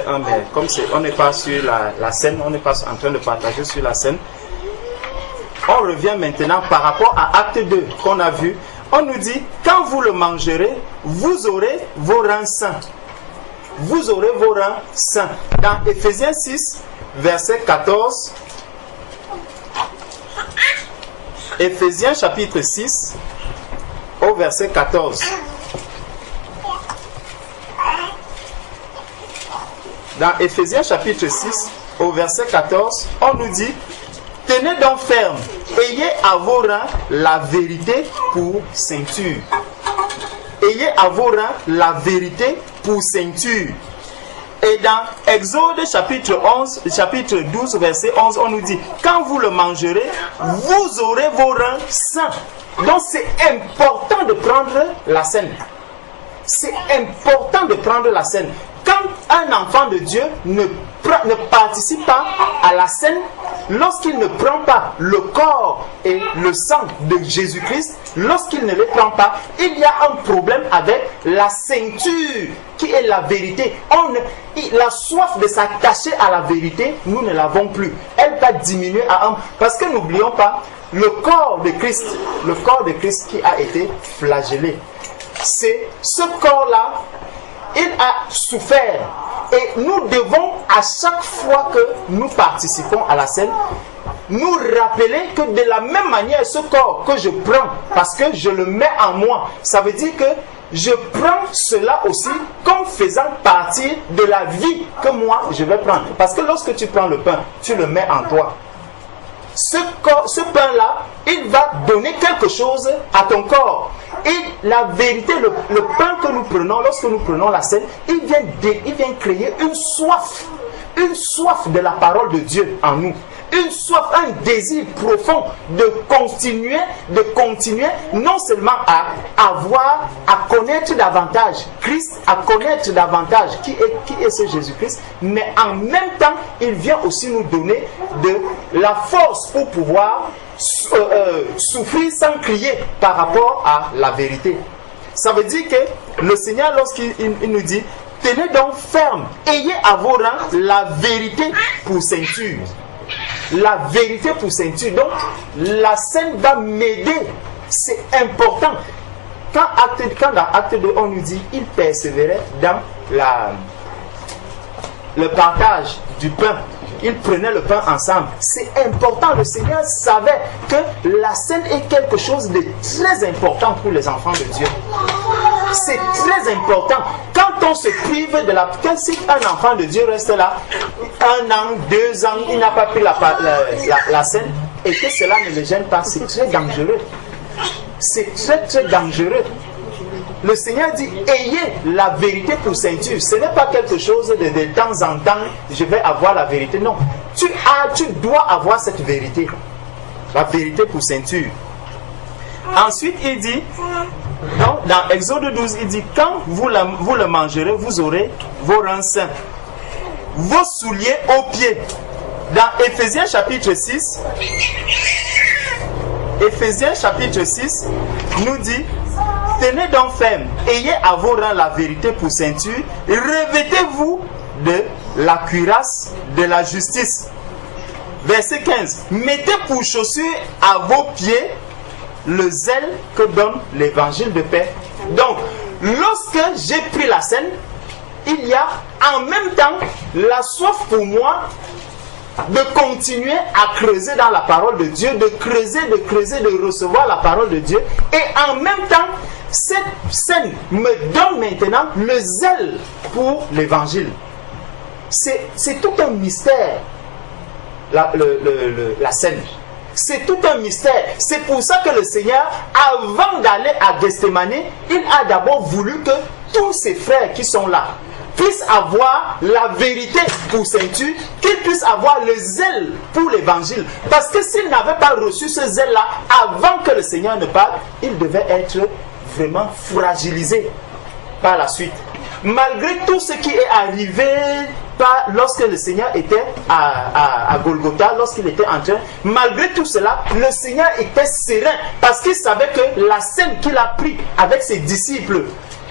1, mais comme on n'est pas sur la scène, on n'est pas en train de partager sur la scène, on revient maintenant par rapport à Acte 2 qu'on a vu. On nous dit, quand vous le mangerez, vous aurez vos reins sains. Vous aurez vos reins sains. Dans Éphésiens 6, verset 14, Éphésiens chapitre 6, au verset 14. Dans Éphésiens chapitre 6, au verset 14, on nous dit, tenez donc ferme, ayez à vos reins la vérité pour ceinture. Ayez à vos reins la vérité pour ceinture. Et dans Exode chapitre 12, verset 11, on nous dit, quand vous le mangerez, vous aurez vos reins sains. Donc c'est important de prendre la scène. C'est important de prendre la scène. Quand un enfant de Dieu ne participe pas à la scène, lorsqu'il ne prend pas le corps et le sang de Jésus-Christ, lorsqu'il ne les prend pas, il y a un problème avec la ceinture qui est la vérité. La soif de s'attacher à la vérité, nous ne l'avons plus. Elle va diminuer à un... Parce que n'oublions pas, le corps de Christ qui a été flagellé. C'est ce corps-là, il a souffert. Et nous devons, à chaque fois que nous participons à la scène, nous rappeler que de la même manière, ce corps que je prends, parce que je le mets en moi, ça veut dire que je prends cela aussi comme faisant partie de la vie que moi je vais prendre. Parce que lorsque tu prends le pain, tu le mets en toi. Ce pain-là, il va donner quelque chose à ton corps. Et la vérité, le pain que nous prenons, lorsque nous prenons la scène, il vient créer une soif de la parole de Dieu en nous. Une soif, un désir profond de continuer, non seulement à connaître davantage Christ, à connaître davantage qui est ce Jésus-Christ, mais en même temps, il vient aussi nous donner de la force pour pouvoir souffrir sans crier par rapport à la vérité. Ça veut dire que le Seigneur, lorsqu'il nous dit, tenez donc ferme, ayez à vos reins la vérité pour ceinture. La vérité pour ceinture. Donc, la scène va m'aider. C'est important. Quand dans Acte 2, on nous dit, il persévérait dans le partage du pain. Ils prenaient le pain ensemble. C'est important. Le Seigneur savait que la scène est quelque chose de très important pour les enfants de Dieu. C'est très important. Quand on se prive de si un enfant de Dieu reste là, 1 an, 2 ans, il n'a pas pris la scène, et que cela ne le gêne pas, c'est très dangereux. C'est très très dangereux. Le Seigneur dit, ayez la vérité pour ceinture. Ce n'est pas quelque chose de temps en temps, je vais avoir la vérité. Non, tu dois avoir cette vérité. La vérité pour ceinture. Ensuite, il dit, dans Exode 12, il dit, quand vous le mangerez, vous aurez vos reins sains, vos souliers aux pieds. Dans Éphésiens chapitre 6, nous dit, tenez donc ferme, ayez à vos reins la vérité pour ceinture, revêtez-vous de la cuirasse de la justice. Verset 15, mettez pour chaussure à vos pieds le zèle que donne l'évangile de paix. Donc, lorsque j'ai pris la scène, il y a en même temps la soif pour moi de continuer à creuser dans la parole de Dieu, de creuser, de recevoir la parole de Dieu. Et en même temps, cette scène me donne maintenant le zèle pour l'évangile. C'est tout un mystère, la scène. C'est tout un mystère. C'est pour ça que le Seigneur, avant d'aller à Gethsemane, il a d'abord voulu que tous ses frères qui sont là puissent avoir la vérité pour ceinture, qu'ils puissent avoir le zèle pour l'évangile. Parce que s'ils n'avaient pas reçu ce zèle-là avant que le Seigneur ne parle, ils devaient être vraiment fragilisés par la suite. Malgré tout ce qui est arrivé lorsque le Seigneur était à Golgotha, lorsqu'il était en train, malgré tout cela, le Seigneur était serein parce qu'il savait que la scène qu'il a pris avec ses disciples,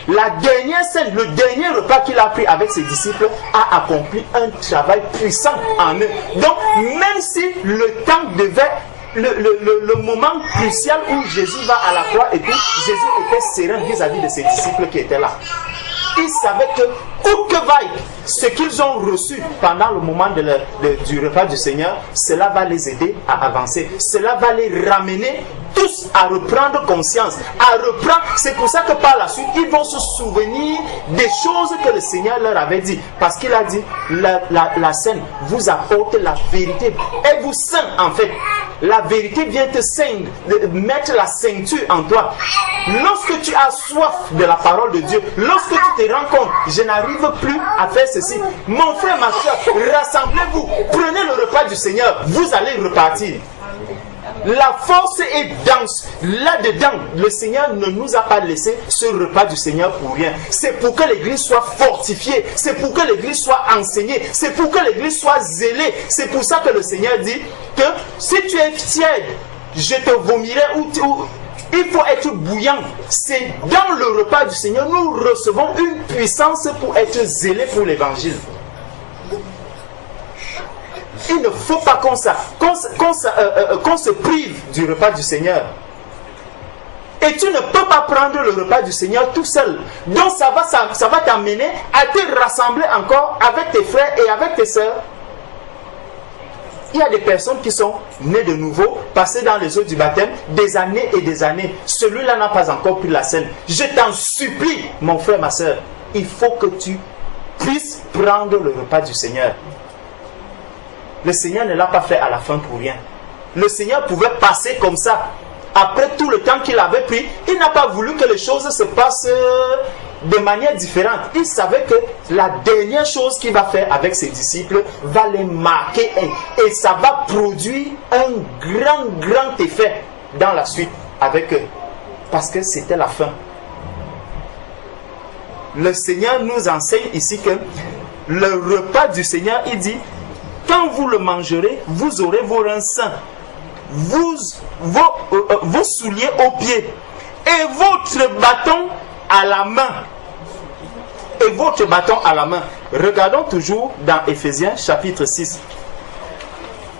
la dernière scène, le dernier repas qu'il a pris avec ses disciples a accompli un travail puissant en eux. Donc, même si le temps devait, le moment crucial où Jésus va à la croix et tout, Jésus était serein vis-à-vis de ses disciples qui étaient là. Ils savaient que, où que vaille ce qu'ils ont reçu pendant le moment du repas du Seigneur, cela va les aider à avancer. Cela va les ramener tous à reprendre conscience, à reprendre. C'est pour ça que par la suite, ils vont se souvenir des choses que le Seigneur leur avait dit. Parce qu'il a dit, la scène vous apporte la vérité. Elle vous ceint en fait. La vérité vient te ceindre, mettre la ceinture en toi. Lorsque tu as soif de la parole de Dieu, lorsque tu te rends compte, je n'arrive plus à faire ceci. Mon frère, ma soeur, rassemblez-vous, prenez le repas du Seigneur, vous allez repartir. La force est dense. Là-dedans, le Seigneur ne nous a pas laissé ce repas du Seigneur pour rien. C'est pour que l'église soit fortifiée. C'est pour que l'église soit enseignée. C'est pour que l'église soit zélée. C'est pour ça que le Seigneur dit que si tu es tiède, je te vomirai il faut être bouillant. C'est dans le repas du Seigneur, nous recevons une puissance pour être zélés pour l'évangile. Il ne faut pas qu'on se prive du repas du Seigneur. Et tu ne peux pas prendre le repas du Seigneur tout seul. Donc ça va t'amener à te rassembler encore avec tes frères et avec tes sœurs. Il y a des personnes qui sont nées de nouveau, passées dans les eaux du baptême, des années et des années. Celui-là n'a pas encore pris la scène. Je t'en supplie, mon frère, ma sœur, il faut que tu puisses prendre le repas du Seigneur. Le Seigneur ne l'a pas fait à la fin pour rien. Le Seigneur pouvait passer comme ça. Après tout le temps qu'il avait pris, il n'a pas voulu que les choses se passent de manière différente. Il savait que la dernière chose qu'il va faire avec ses disciples va les marquer et ça va produire un grand effet dans la suite avec eux. Parce que c'était la fin. Le Seigneur nous enseigne ici que le repas du Seigneur, il dit: quand vous le mangerez, vous aurez vos reins sains, vos souliers aux pieds, et votre bâton à la main. Et votre bâton à la main. Regardons toujours dans Éphésiens chapitre 6.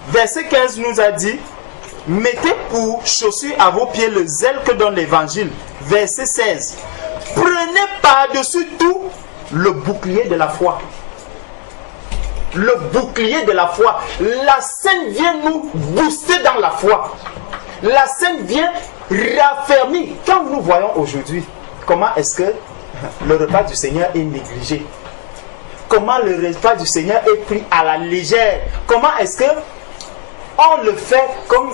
Verset 15 nous a dit: mettez pour chaussure à vos pieds le zèle que donne l'évangile. Verset 16. Prenez par-dessus tout le bouclier de la foi. Le bouclier de la foi. La scène vient nous booster dans la foi. La scène vient raffermir. Quand nous voyons aujourd'hui comment est-ce que le repas du Seigneur est négligé, comment le repas du Seigneur est pris à la légère, comment est-ce que on le fait comme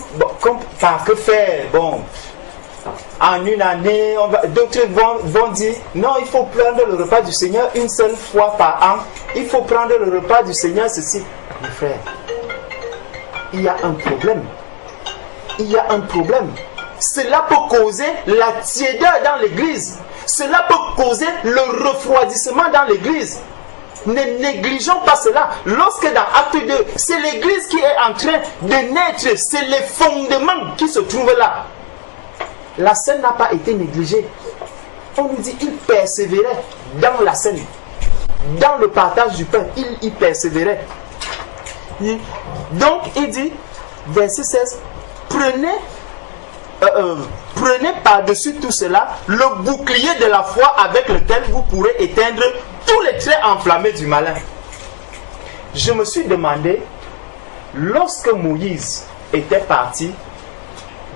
par que faire, bon, en une année, d'autres vont dire non, il faut prendre le repas du Seigneur une seule fois par an, il faut prendre le repas du Seigneur ceci. Mes frères, il y a un problème. Il y a un problème. Cela peut causer la tiédeur dans l'église. Cela peut causer le refroidissement dans l'église. Ne négligeons pas cela. Lorsque dans Acte 2, c'est l'église qui est en train de naître, c'est les fondements qui se trouvent là. La scène n'a pas été négligée. On nous dit qu'il persévérait dans la scène, dans le partage du pain, il persévérait. Donc il dit, verset 16, prenez par-dessus tout cela le bouclier de la foi avec lequel vous pourrez éteindre tous les traits enflammés du malin. Je me suis demandé, lorsque Moïse était parti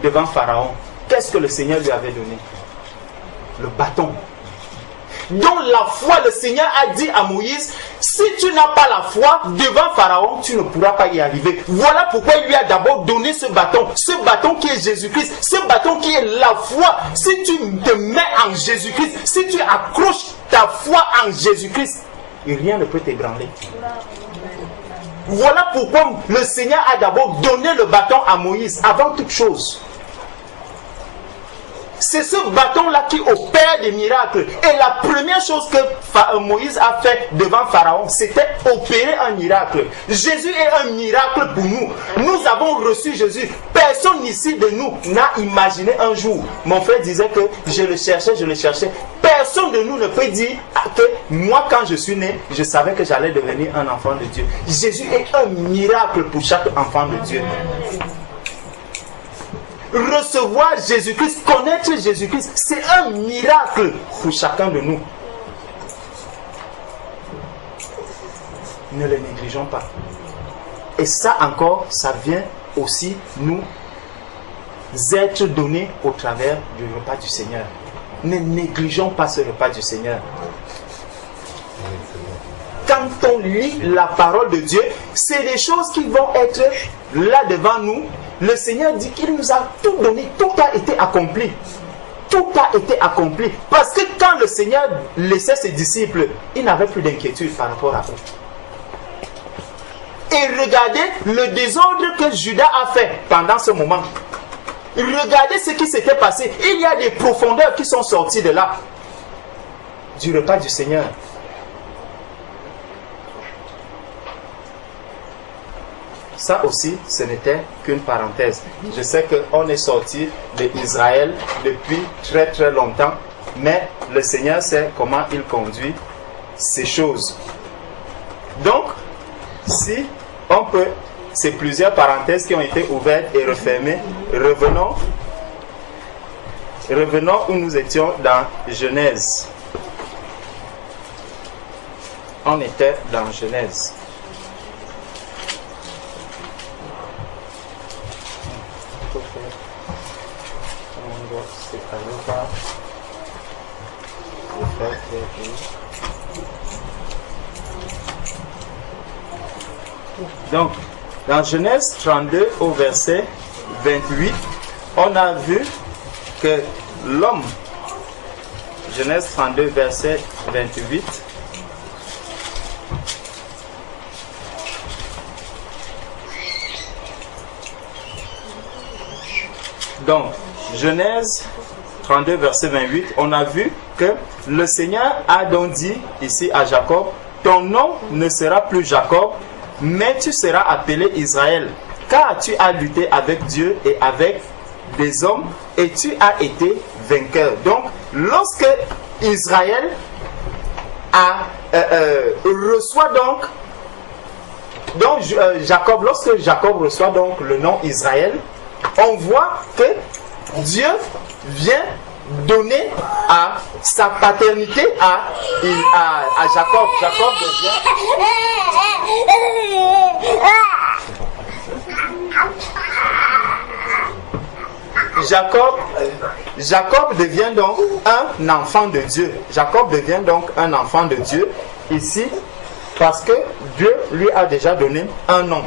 devant Pharaon, qu'est-ce que le Seigneur lui avait donné? Le bâton. Donc la foi, le Seigneur a dit à Moïse, si tu n'as pas la foi devant Pharaon, tu ne pourras pas y arriver. Voilà pourquoi il lui a d'abord donné ce bâton qui est Jésus-Christ, ce bâton qui est la foi. Si tu te mets en Jésus-Christ, si tu accroches ta foi en Jésus-Christ, rien ne peut t'ébranler. Voilà pourquoi le Seigneur a d'abord donné le bâton à Moïse avant toute chose. C'est ce bâton-là qui opère des miracles. Et la première chose que Moïse a fait devant Pharaon, c'était opérer un miracle. Jésus est un miracle pour nous. Nous avons reçu Jésus. Personne ici de nous n'a imaginé un jour. Mon frère disait que je le cherchais. Personne de nous ne peut dire que moi, quand je suis né, je savais que j'allais devenir un enfant de Dieu. Jésus est un miracle pour chaque enfant de Dieu. Recevoir Jésus-Christ, connaître Jésus-Christ, c'est un miracle pour chacun de nous. Ne le négligeons pas. Et ça encore, ça vient aussi nous être donné au travers du repas du Seigneur. Ne négligeons pas ce repas du Seigneur. Quand on lit la parole de Dieu, c'est des choses qui vont être là devant nous. Le Seigneur dit qu'il nous a tout donné, tout a été accompli. Tout a été accompli. Parce que quand le Seigneur laissait ses disciples, il n'avait plus d'inquiétude par rapport à eux. Et regardez le désordre que Judas a fait pendant ce moment. Regardez ce qui s'était passé. Il y a des profondeurs qui sont sorties de là. Du repas du Seigneur. Ça aussi, ce n'était qu'une parenthèse. Je sais qu'on est sorti d'Israël depuis très très longtemps, mais le Seigneur sait comment il conduit ces choses. Donc, si on peut, c'est plusieurs parenthèses qui ont été ouvertes et refermées. Revenons où nous étions dans Genèse. On était dans Genèse. Donc, dans Genèse 32 au verset 28, on a vu que l'homme, Genèse 32 verset 28, donc, Genèse 32 verset 28, on a vu que le Seigneur a donc dit ici à Jacob, ton nom ne sera plus Jacob, mais tu seras appelé Israël, car tu as lutté avec Dieu et avec des hommes et tu as été vainqueur. Donc, lorsque Israël reçoit Jacob, lorsque Jacob reçoit donc le nom Israël, on voit que Dieu vient donner à sa paternité à Jacob. Jacob devient donc un enfant de Dieu. Jacob devient donc un enfant de Dieu ici parce que Dieu lui a déjà donné un nom.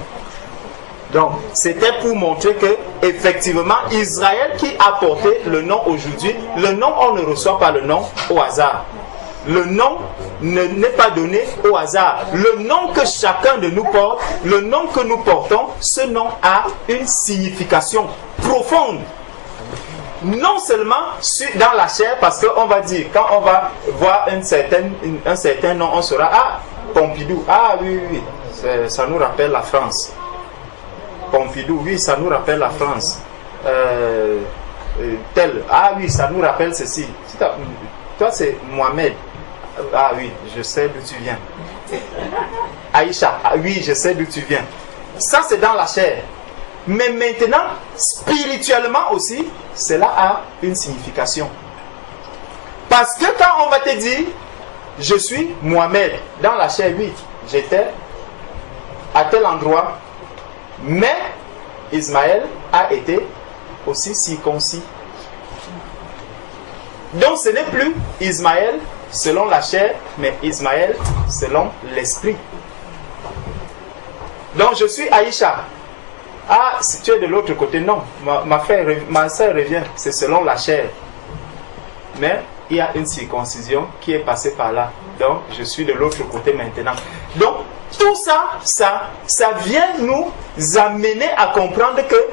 Donc, c'était pour montrer que, effectivement, Israël qui a porté le nom aujourd'hui, le nom, on ne reçoit pas le nom au hasard. Le nom n'est pas donné au hasard. Le nom que chacun de nous porte, le nom que nous portons, ce nom a une signification profonde. Non seulement dans la chair, parce qu'on va dire, quand on va voir un certain nom, on sera, ah, Pompidou, ah oui, ça nous rappelle la France. Pompidou, oui, ça nous rappelle la France. Tel, ah oui, ça nous rappelle ceci. Toi, c'est Mohamed. Ah oui, je sais d'où tu viens. Aïcha, ah oui, je sais d'où tu viens. Ça, c'est dans la chair. Mais maintenant, spirituellement aussi, cela a une signification. Parce que quand on va te dire, je suis Mohamed. Dans la chair, oui, j'étais à tel endroit. Mais Ismaël a été aussi circoncis. Donc ce n'est plus Ismaël selon la chair, mais Ismaël selon l'esprit. Donc je suis Aïcha. Ah, si tu es de l'autre côté, non. Ma soeur revient, c'est selon la chair. Mais il y a une circoncision qui est passée par là. Donc je suis de l'autre côté maintenant. Donc tout ça vient nous amener à comprendre que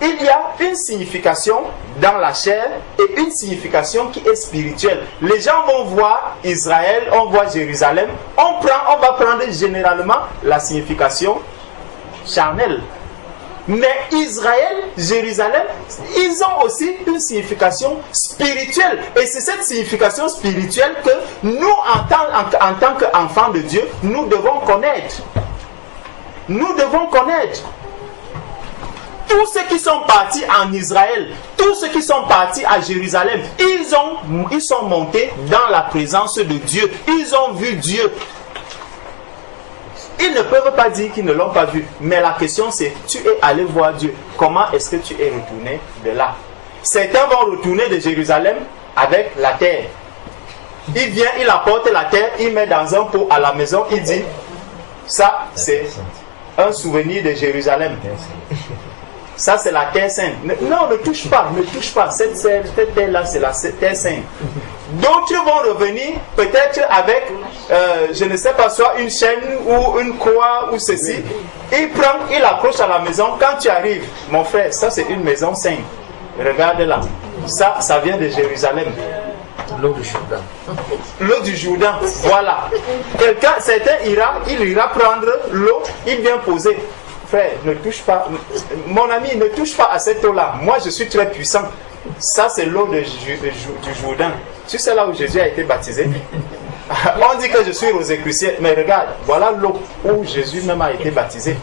il y a une signification dans la chair et une signification qui est spirituelle. Les gens vont voir Israël, on voit Jérusalem, on va prendre généralement la signification charnelle. Mais Israël, Jérusalem, ils ont aussi une signification spirituelle. Et c'est cette signification spirituelle que nous, en tant qu'enfants de Dieu, nous devons connaître. Nous devons connaître. Tous ceux qui sont partis en Israël, tous ceux qui sont partis à Jérusalem, ils sont montés dans la présence de Dieu. Ils ont vu Dieu. Ils ne peuvent pas dire qu'ils ne l'ont pas vu. Mais la question c'est, tu es allé voir Dieu. Comment est-ce que tu es retourné de là? Certains vont retourner de Jérusalem avec la terre. Il vient, il apporte la terre, il met dans un pot à la maison, il dit, ça c'est un souvenir de Jérusalem. Ça c'est la terre sainte. Non, ne touche pas. Cette terre-là, c'est la terre sainte. D'autres vont revenir peut-être avec, je ne sais pas, soit une chaîne ou une croix ou ceci. Il accroche à la maison. Quand tu arrives, mon frère, ça c'est une maison sainte. Regarde là. Ça vient de Jérusalem. L'eau du Jourdain. L'eau du Jourdain, voilà. Certains il ira prendre l'eau, il vient poser. Frère, ne touche pas, mon ami, ne touche pas à cette eau-là. Moi, je suis très puissant. Ça, c'est l'eau du Jourdain. Tu sais là où Jésus a été baptisé? On dit que je suis rosicruciel, mais regarde, voilà l'eau où Jésus même a été baptisé.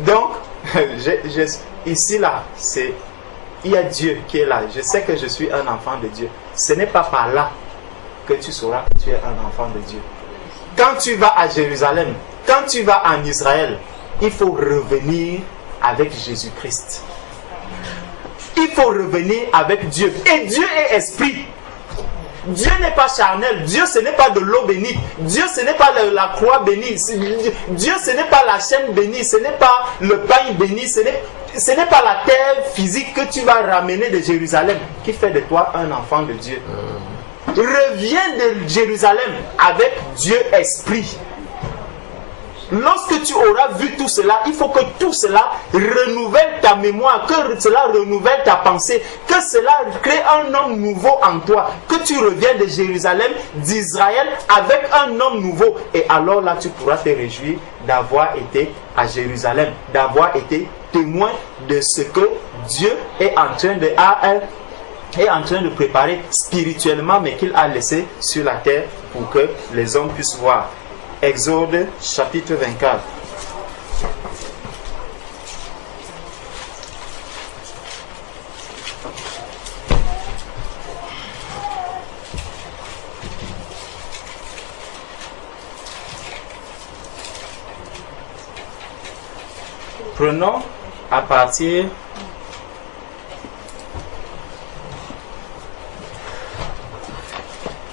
Donc, ici, là, il y a Dieu qui est là. Je sais que je suis un enfant de Dieu. Ce n'est pas par là que tu sauras que tu es un enfant de Dieu. Quand tu vas à Jérusalem, quand tu vas en Israël, il faut revenir avec Jésus-Christ. Il faut revenir avec Dieu. Et Dieu est esprit. Dieu n'est pas charnel. Dieu, ce n'est pas de l'eau bénie. Dieu, ce n'est pas la croix bénie. Dieu, ce n'est pas la chaîne bénie. Ce n'est pas le pain béni. Ce n'est pas la terre physique que tu vas ramener de Jérusalem qui fait de toi un enfant de Dieu. Reviens de Jérusalem avec Dieu esprit. Lorsque tu auras vu tout cela, il faut que tout cela renouvelle ta mémoire, que cela renouvelle ta pensée, que cela crée un homme nouveau en toi, que tu reviens de Jérusalem, d'Israël, avec un homme nouveau. Et alors là, tu pourras te réjouir d'avoir été à Jérusalem, d'avoir été témoin de ce que Dieu est en train de préparer spirituellement, mais qu'il a laissé sur la terre pour que les hommes puissent voir. Exode chapitre 24. Prenons à partir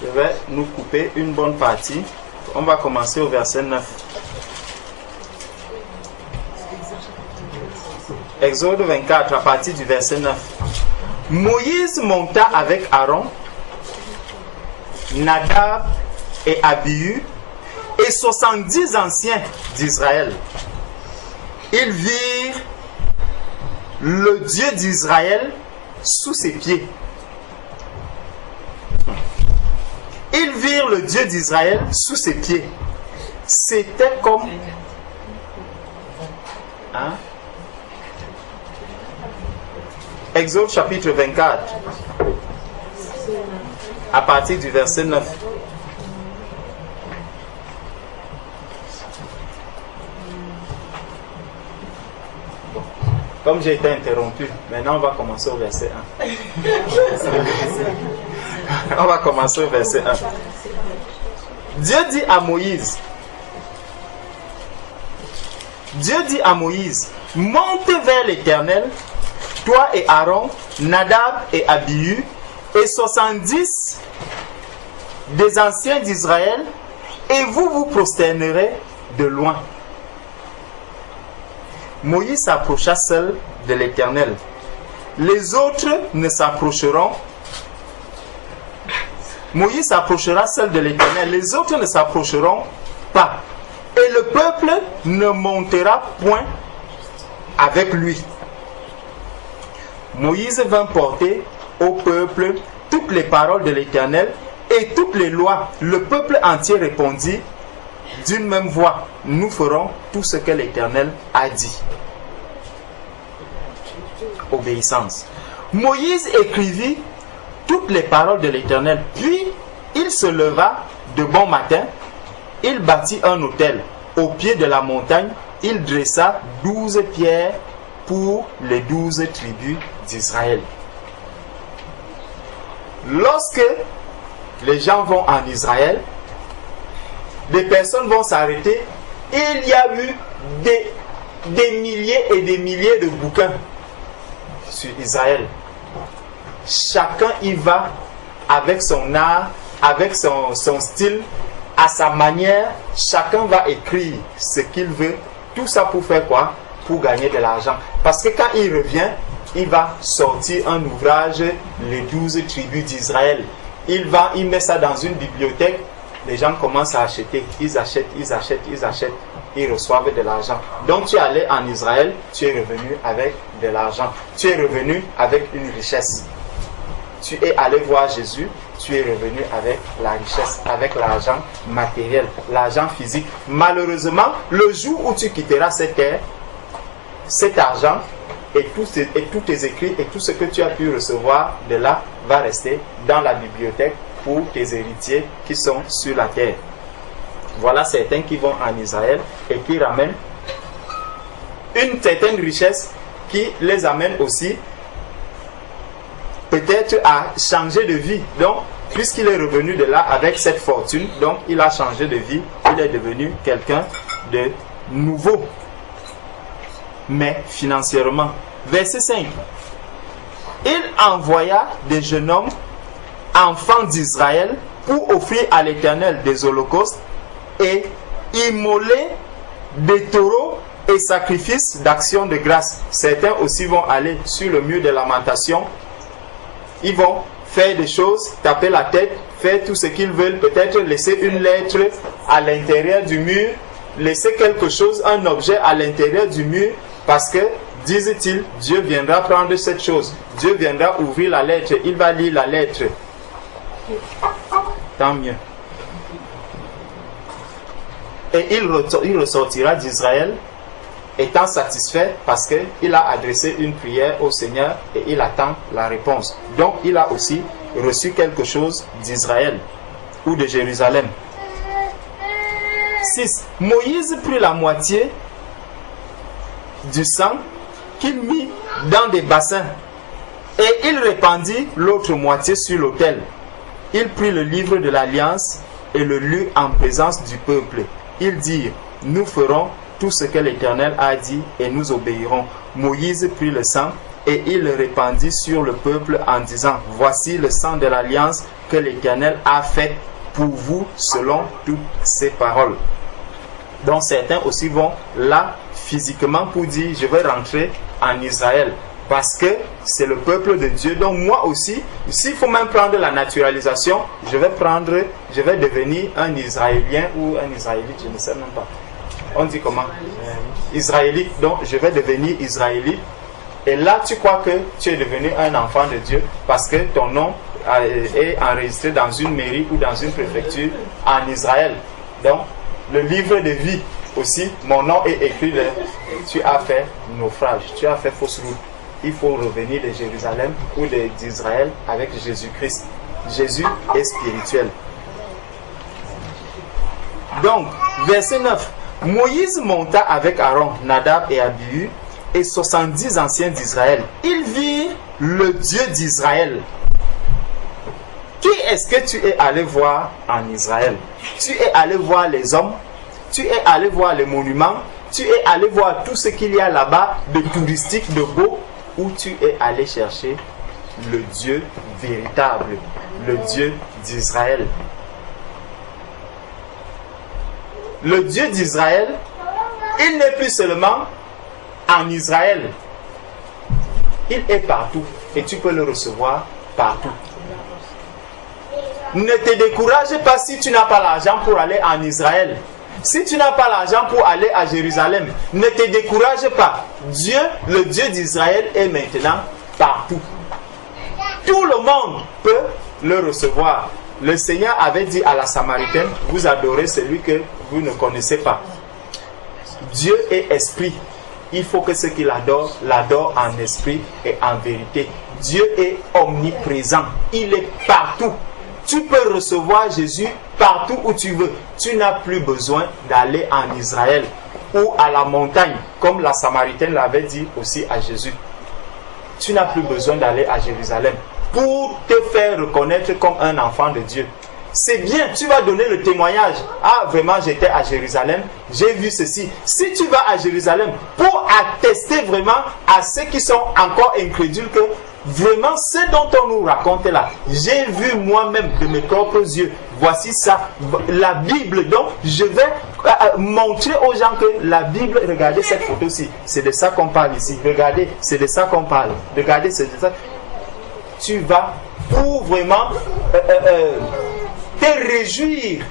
je vais nous couper une bonne partie. On va commencer au verset 9. Exode 24, à partir du verset 9. Moïse monta avec Aaron, Nadab et Abihu et 70 anciens d'Israël. Ils virent le Dieu d'Israël sous ses pieds. Ils virent le Dieu d'Israël sous ses pieds. C'était comme... Exode chapitre 24. À partir du verset 9. Comme j'ai été interrompu, maintenant on va commencer au verset 1. On va commencer au verset 1. Dieu dit à Moïse, monte vers l'Éternel, toi et Aaron, Nadab et Abihu, et 70 des anciens d'Israël, et vous vous prosternerez de loin. Moïse s'approcha seul de l'Éternel. Les autres ne s'approcheront. Moïse s'approchera seul de l'Éternel. Les autres ne s'approcheront pas. Et le peuple ne montera point avec lui. Moïse vint porter au peuple toutes les paroles de l'Éternel et toutes les lois. Le peuple entier répondit d'une même voix, nous ferons tout ce que l'Éternel a dit. Obéissance. Moïse écrivit toutes les paroles de l'Éternel, puis il se leva de bon matin, il bâtit un autel au pied de la montagne, il dressa 12 pierres pour les 12 tribus d'Israël. Lorsque les gens vont en Israël, des personnes vont s'arrêter. Il y a eu des milliers et des milliers de bouquins sur Israël. Chacun y va avec son art, avec son style, à sa manière. Chacun va écrire ce qu'il veut. Tout ça pour faire quoi? Pour gagner de l'argent. Parce que quand il revient, il va sortir un ouvrage, les 12 tribus d'Israël. Il met ça dans une bibliothèque. Les gens commencent à acheter. Ils achètent. Ils reçoivent de l'argent. Donc tu es allé en Israël, tu es revenu avec de l'argent. Tu es revenu avec une richesse. Tu es allé voir Jésus, tu es revenu avec la richesse, avec l'argent matériel, l'argent physique. Malheureusement, le jour où tu quitteras cette terre, cet argent et tous tes écrits et tout ce que tu as pu recevoir de là va rester dans la bibliothèque pour tes héritiers qui sont sur la terre. Voilà certains qui vont en Israël et qui ramènent une certaine richesse qui les amène aussi peut-être à changer de vie. Donc, puisqu'il est revenu de là avec cette fortune, donc il a changé de vie, il est devenu quelqu'un de nouveau, mais financièrement. Verset 5. Il envoya des jeunes hommes, enfants d'Israël, pour offrir à l'Éternel des holocaustes et immoler des taureaux et sacrifices d'action de grâce. Certains aussi vont aller sur le mur de lamentation. Ils vont faire des choses, taper la tête, faire tout ce qu'ils veulent, peut-être laisser une lettre à l'intérieur du mur, laisser quelque chose, un objet à l'intérieur du mur, parce que, disent-ils, Dieu viendra prendre cette chose. Dieu viendra ouvrir la lettre, il va lire la lettre. Tant mieux. Et il ressortira d'Israël étant satisfait parce qu'il a adressé une prière au Seigneur et il attend la réponse. Donc il a aussi reçu quelque chose d'Israël ou de Jérusalem. 6. Moïse prit la moitié du sang qu'il mit dans des bassins et il répandit l'autre moitié sur l'autel. Il prit le livre de l'Alliance et le lut en présence du peuple. Ils dirent, nous ferons tout ce que l'Éternel a dit et nous obéirons. Moïse prit le sang et il le répandit sur le peuple en disant, voici le sang de l'Alliance que l'Éternel a fait pour vous selon toutes ses paroles. Donc certains aussi vont là physiquement pour dire, je vais rentrer en Israël. Parce que c'est le peuple de Dieu. Donc moi aussi, s'il faut même prendre la naturalisation, je vais devenir un Israélien ou un Israélite, je ne sais même pas. On dit comment? Israélite. Donc je vais devenir Israélite. Et là, tu crois que tu es devenu un enfant de Dieu parce que ton nom est enregistré dans une mairie ou dans une préfecture en Israël. Donc, le livre de vie aussi, mon nom est écrit là. Tu as fait naufrage, tu as fait fausse route. Il faut revenir de Jérusalem ou d'Israël avec Jésus-Christ. Jésus est spirituel. Donc, verset 9. Moïse monta avec Aaron, Nadab et Abihu et 70 anciens d'Israël. Ils virent le Dieu d'Israël, qui est-ce que tu es allé voir en Israël? Tu es allé voir les hommes? Tu es allé voir les monuments? Tu es allé voir tout ce qu'il y a là-bas de touristique, de beau? Ou tu es allé chercher le Dieu véritable, le Dieu d'Israël? Le Dieu d'Israël, il n'est plus seulement en Israël. Il est partout et tu peux le recevoir partout. Ne te décourage pas si tu n'as pas l'argent pour aller en Israël. Si tu n'as pas l'argent pour aller à Jérusalem, ne te décourage pas. Dieu, le Dieu d'Israël, est maintenant partout. Tout le monde peut le recevoir. Le Seigneur avait dit à la Samaritaine, vous adorez celui que vous ne connaissez pas. Dieu est esprit. Il faut que ceux qui l'adorent, l'adorent en esprit et en vérité. Dieu est omniprésent. Il est partout. Tu peux recevoir Jésus partout où tu veux. Tu n'as plus besoin d'aller en Israël ou à la montagne, comme la Samaritaine l'avait dit aussi à Jésus. Tu n'as plus besoin d'aller à Jérusalem pour te faire reconnaître comme un enfant de Dieu. C'est bien, tu vas donner le témoignage. Ah, vraiment, j'étais à Jérusalem, j'ai vu ceci. Si tu vas à Jérusalem pour attester vraiment à ceux qui sont encore incrédules que vraiment ce dont on nous raconte là, j'ai vu moi-même de mes propres yeux. Voici ça, la Bible. Donc, je vais montrer aux gens que la Bible, regardez cette photo-ci, c'est de ça qu'on parle ici. Regardez, c'est de ça qu'on parle. Regardez, c'est de ça. Tu vas pour vraiment te réjouir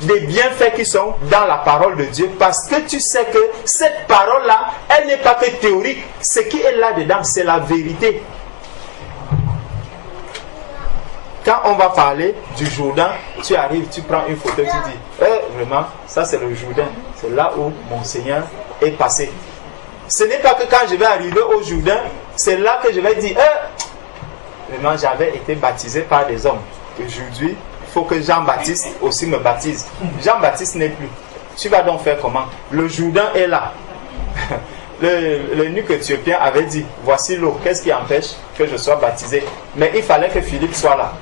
des bienfaits qui sont dans la parole de Dieu, parce que tu sais que cette parole-là, elle n'est pas que théorique. Ce qui est là-dedans, c'est la vérité. Quand on va parler du Jourdain, tu arrives, tu prends une photo, tu dis, vraiment, ça c'est le Jourdain. C'est là où mon Seigneur est passé. Ce n'est pas que quand je vais arriver au Jourdain, c'est là que je vais dire, vraiment, j'avais été baptisé par des hommes. Aujourd'hui, il faut que Jean-Baptiste aussi me baptise. Jean-Baptiste n'est plus. Tu vas donc faire comment? Le Jourdain est là. L'eunuque éthiopien avait dit, voici l'eau, qu'est-ce qui empêche que je sois baptisé? Mais il fallait que Philippe soit là.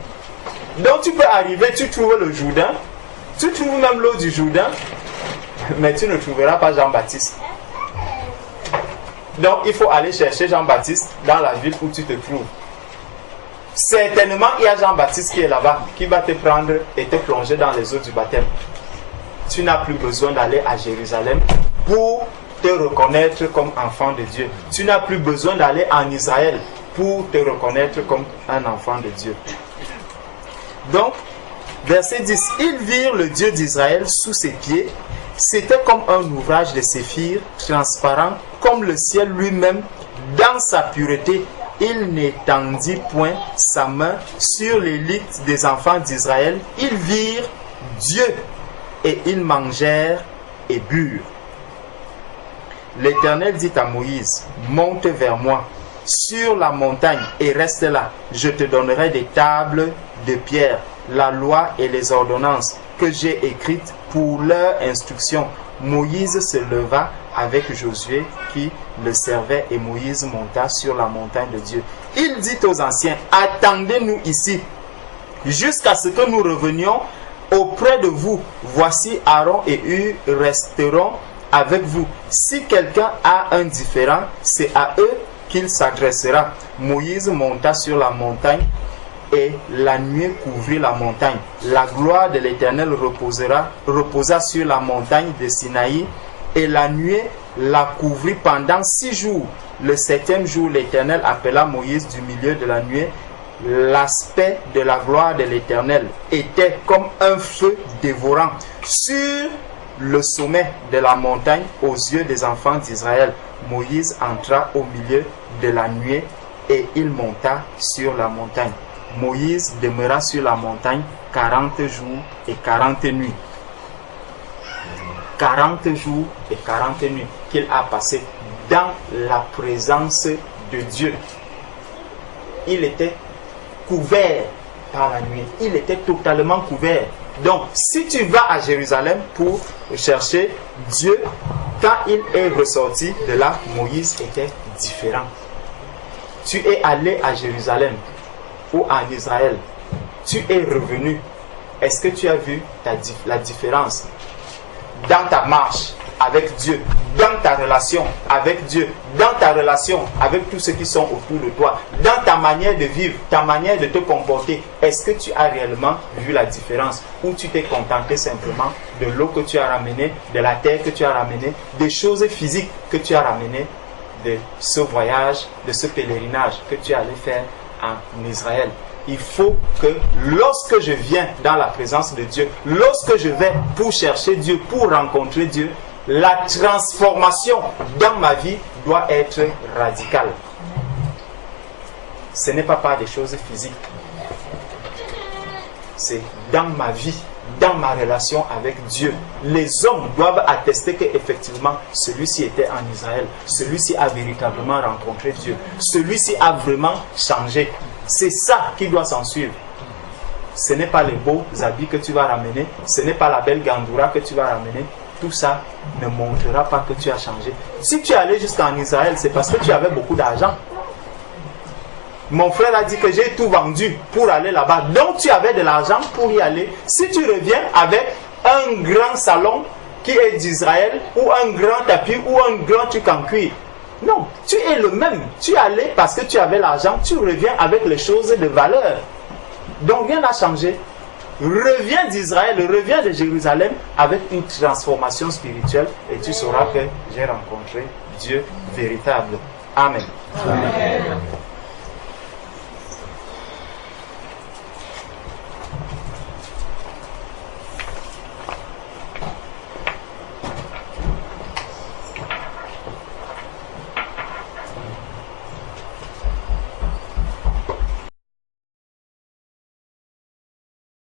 Donc tu peux arriver, tu trouves le Jourdain, tu trouves même l'eau du Jourdain, mais tu ne trouveras pas Jean-Baptiste. Donc il faut aller chercher Jean-Baptiste dans la ville où tu te trouves. Certainement il y a Jean-Baptiste qui est là-bas, qui va te prendre et te plonger dans les eaux du baptême. Tu n'as plus besoin d'aller à Jérusalem pour te reconnaître comme enfant de Dieu. Tu n'as plus besoin d'aller en Israël pour te reconnaître comme un enfant de Dieu. Donc, verset 10, ils virent le Dieu d'Israël sous ses pieds. C'était comme un ouvrage de séphir, transparent, comme le ciel lui-même, dans sa pureté. Il n'étendit point sa main sur l'élite des enfants d'Israël. Ils virent Dieu et ils mangèrent et burent. L'Éternel dit à Moïse, monte vers moi sur la montagne et reste là. Je te donnerai des tables de pierre, la loi et les ordonnances que j'ai écrites pour leur instruction. Moïse se leva avec Josué qui le servait et Moïse monta sur la montagne de Dieu. Il dit aux anciens, attendez-nous ici jusqu'à ce que nous revenions auprès de vous. Voici Aaron et Hur resteront avec vous. Si quelqu'un a un différend, c'est à eux qu'il s'adressera. Moïse monta sur la montagne et la nuée couvrit la montagne. La gloire de l'Éternel reposa sur la montagne de Sinaï et la nuée la couvrit pendant 6 jours. Le 7e jour, l'Éternel appela Moïse du milieu de la nuée. L'aspect de la gloire de l'Éternel était comme un feu dévorant sur le sommet de la montagne aux yeux des enfants d'Israël. Moïse entra au milieu de la nuée et il monta sur la montagne. Moïse demeura sur la montagne 40 jours et 40 nuits. 40 jours et 40 nuits qu'il a passé dans la présence de Dieu. Il était couvert par la nuit. Il était totalement couvert. Donc, si tu vas à Jérusalem pour chercher Dieu, quand il est ressorti de là, Moïse était différent. Tu es allé à Jérusalem ou en Israël tu es revenu, est-ce que tu as vu la différence dans ta marche avec Dieu, dans ta relation avec Dieu, dans ta relation avec tous ceux qui sont autour de toi, dans ta manière de vivre, ta manière de te comporter? Est-ce que tu as réellement vu la différence, ou tu t'es contenté simplement de l'eau que tu as ramenée, de la terre que tu as ramenée, des choses physiques que tu as ramenées de ce voyage, de ce pèlerinage que tu allais faire en Israël? Il faut que lorsque je viens dans la présence de Dieu, lorsque je vais pour chercher Dieu, pour rencontrer Dieu, la transformation dans ma vie doit être radicale. Ce n'est pas par des choses physiques. C'est dans ma vie, dans ma relation avec Dieu. Les hommes doivent attester qu'effectivement, celui-ci était en Israël. Celui-ci a véritablement rencontré Dieu. Celui-ci a vraiment changé. C'est ça qui doit s'en suivre. Ce n'est pas les beaux habits que tu vas ramener. Ce n'est pas la belle gandoura que tu vas ramener. Tout ça ne montrera pas que tu as changé. Si tu es allé jusqu'en Israël, c'est parce que tu avais beaucoup d'argent. Mon frère a dit que j'ai tout vendu pour aller là-bas. Donc tu avais de l'argent pour y aller. Si tu reviens avec un grand salon qui est d'Israël, ou un grand tapis, ou un grand truc en cuir, non, tu es le même. Tu es allé parce que tu avais l'argent. Tu reviens avec les choses de valeur. Donc rien n'a changé. Reviens d'Israël, reviens de Jérusalem avec une transformation spirituelle et tu sauras que j'ai rencontré Dieu véritable. Amen. Amen.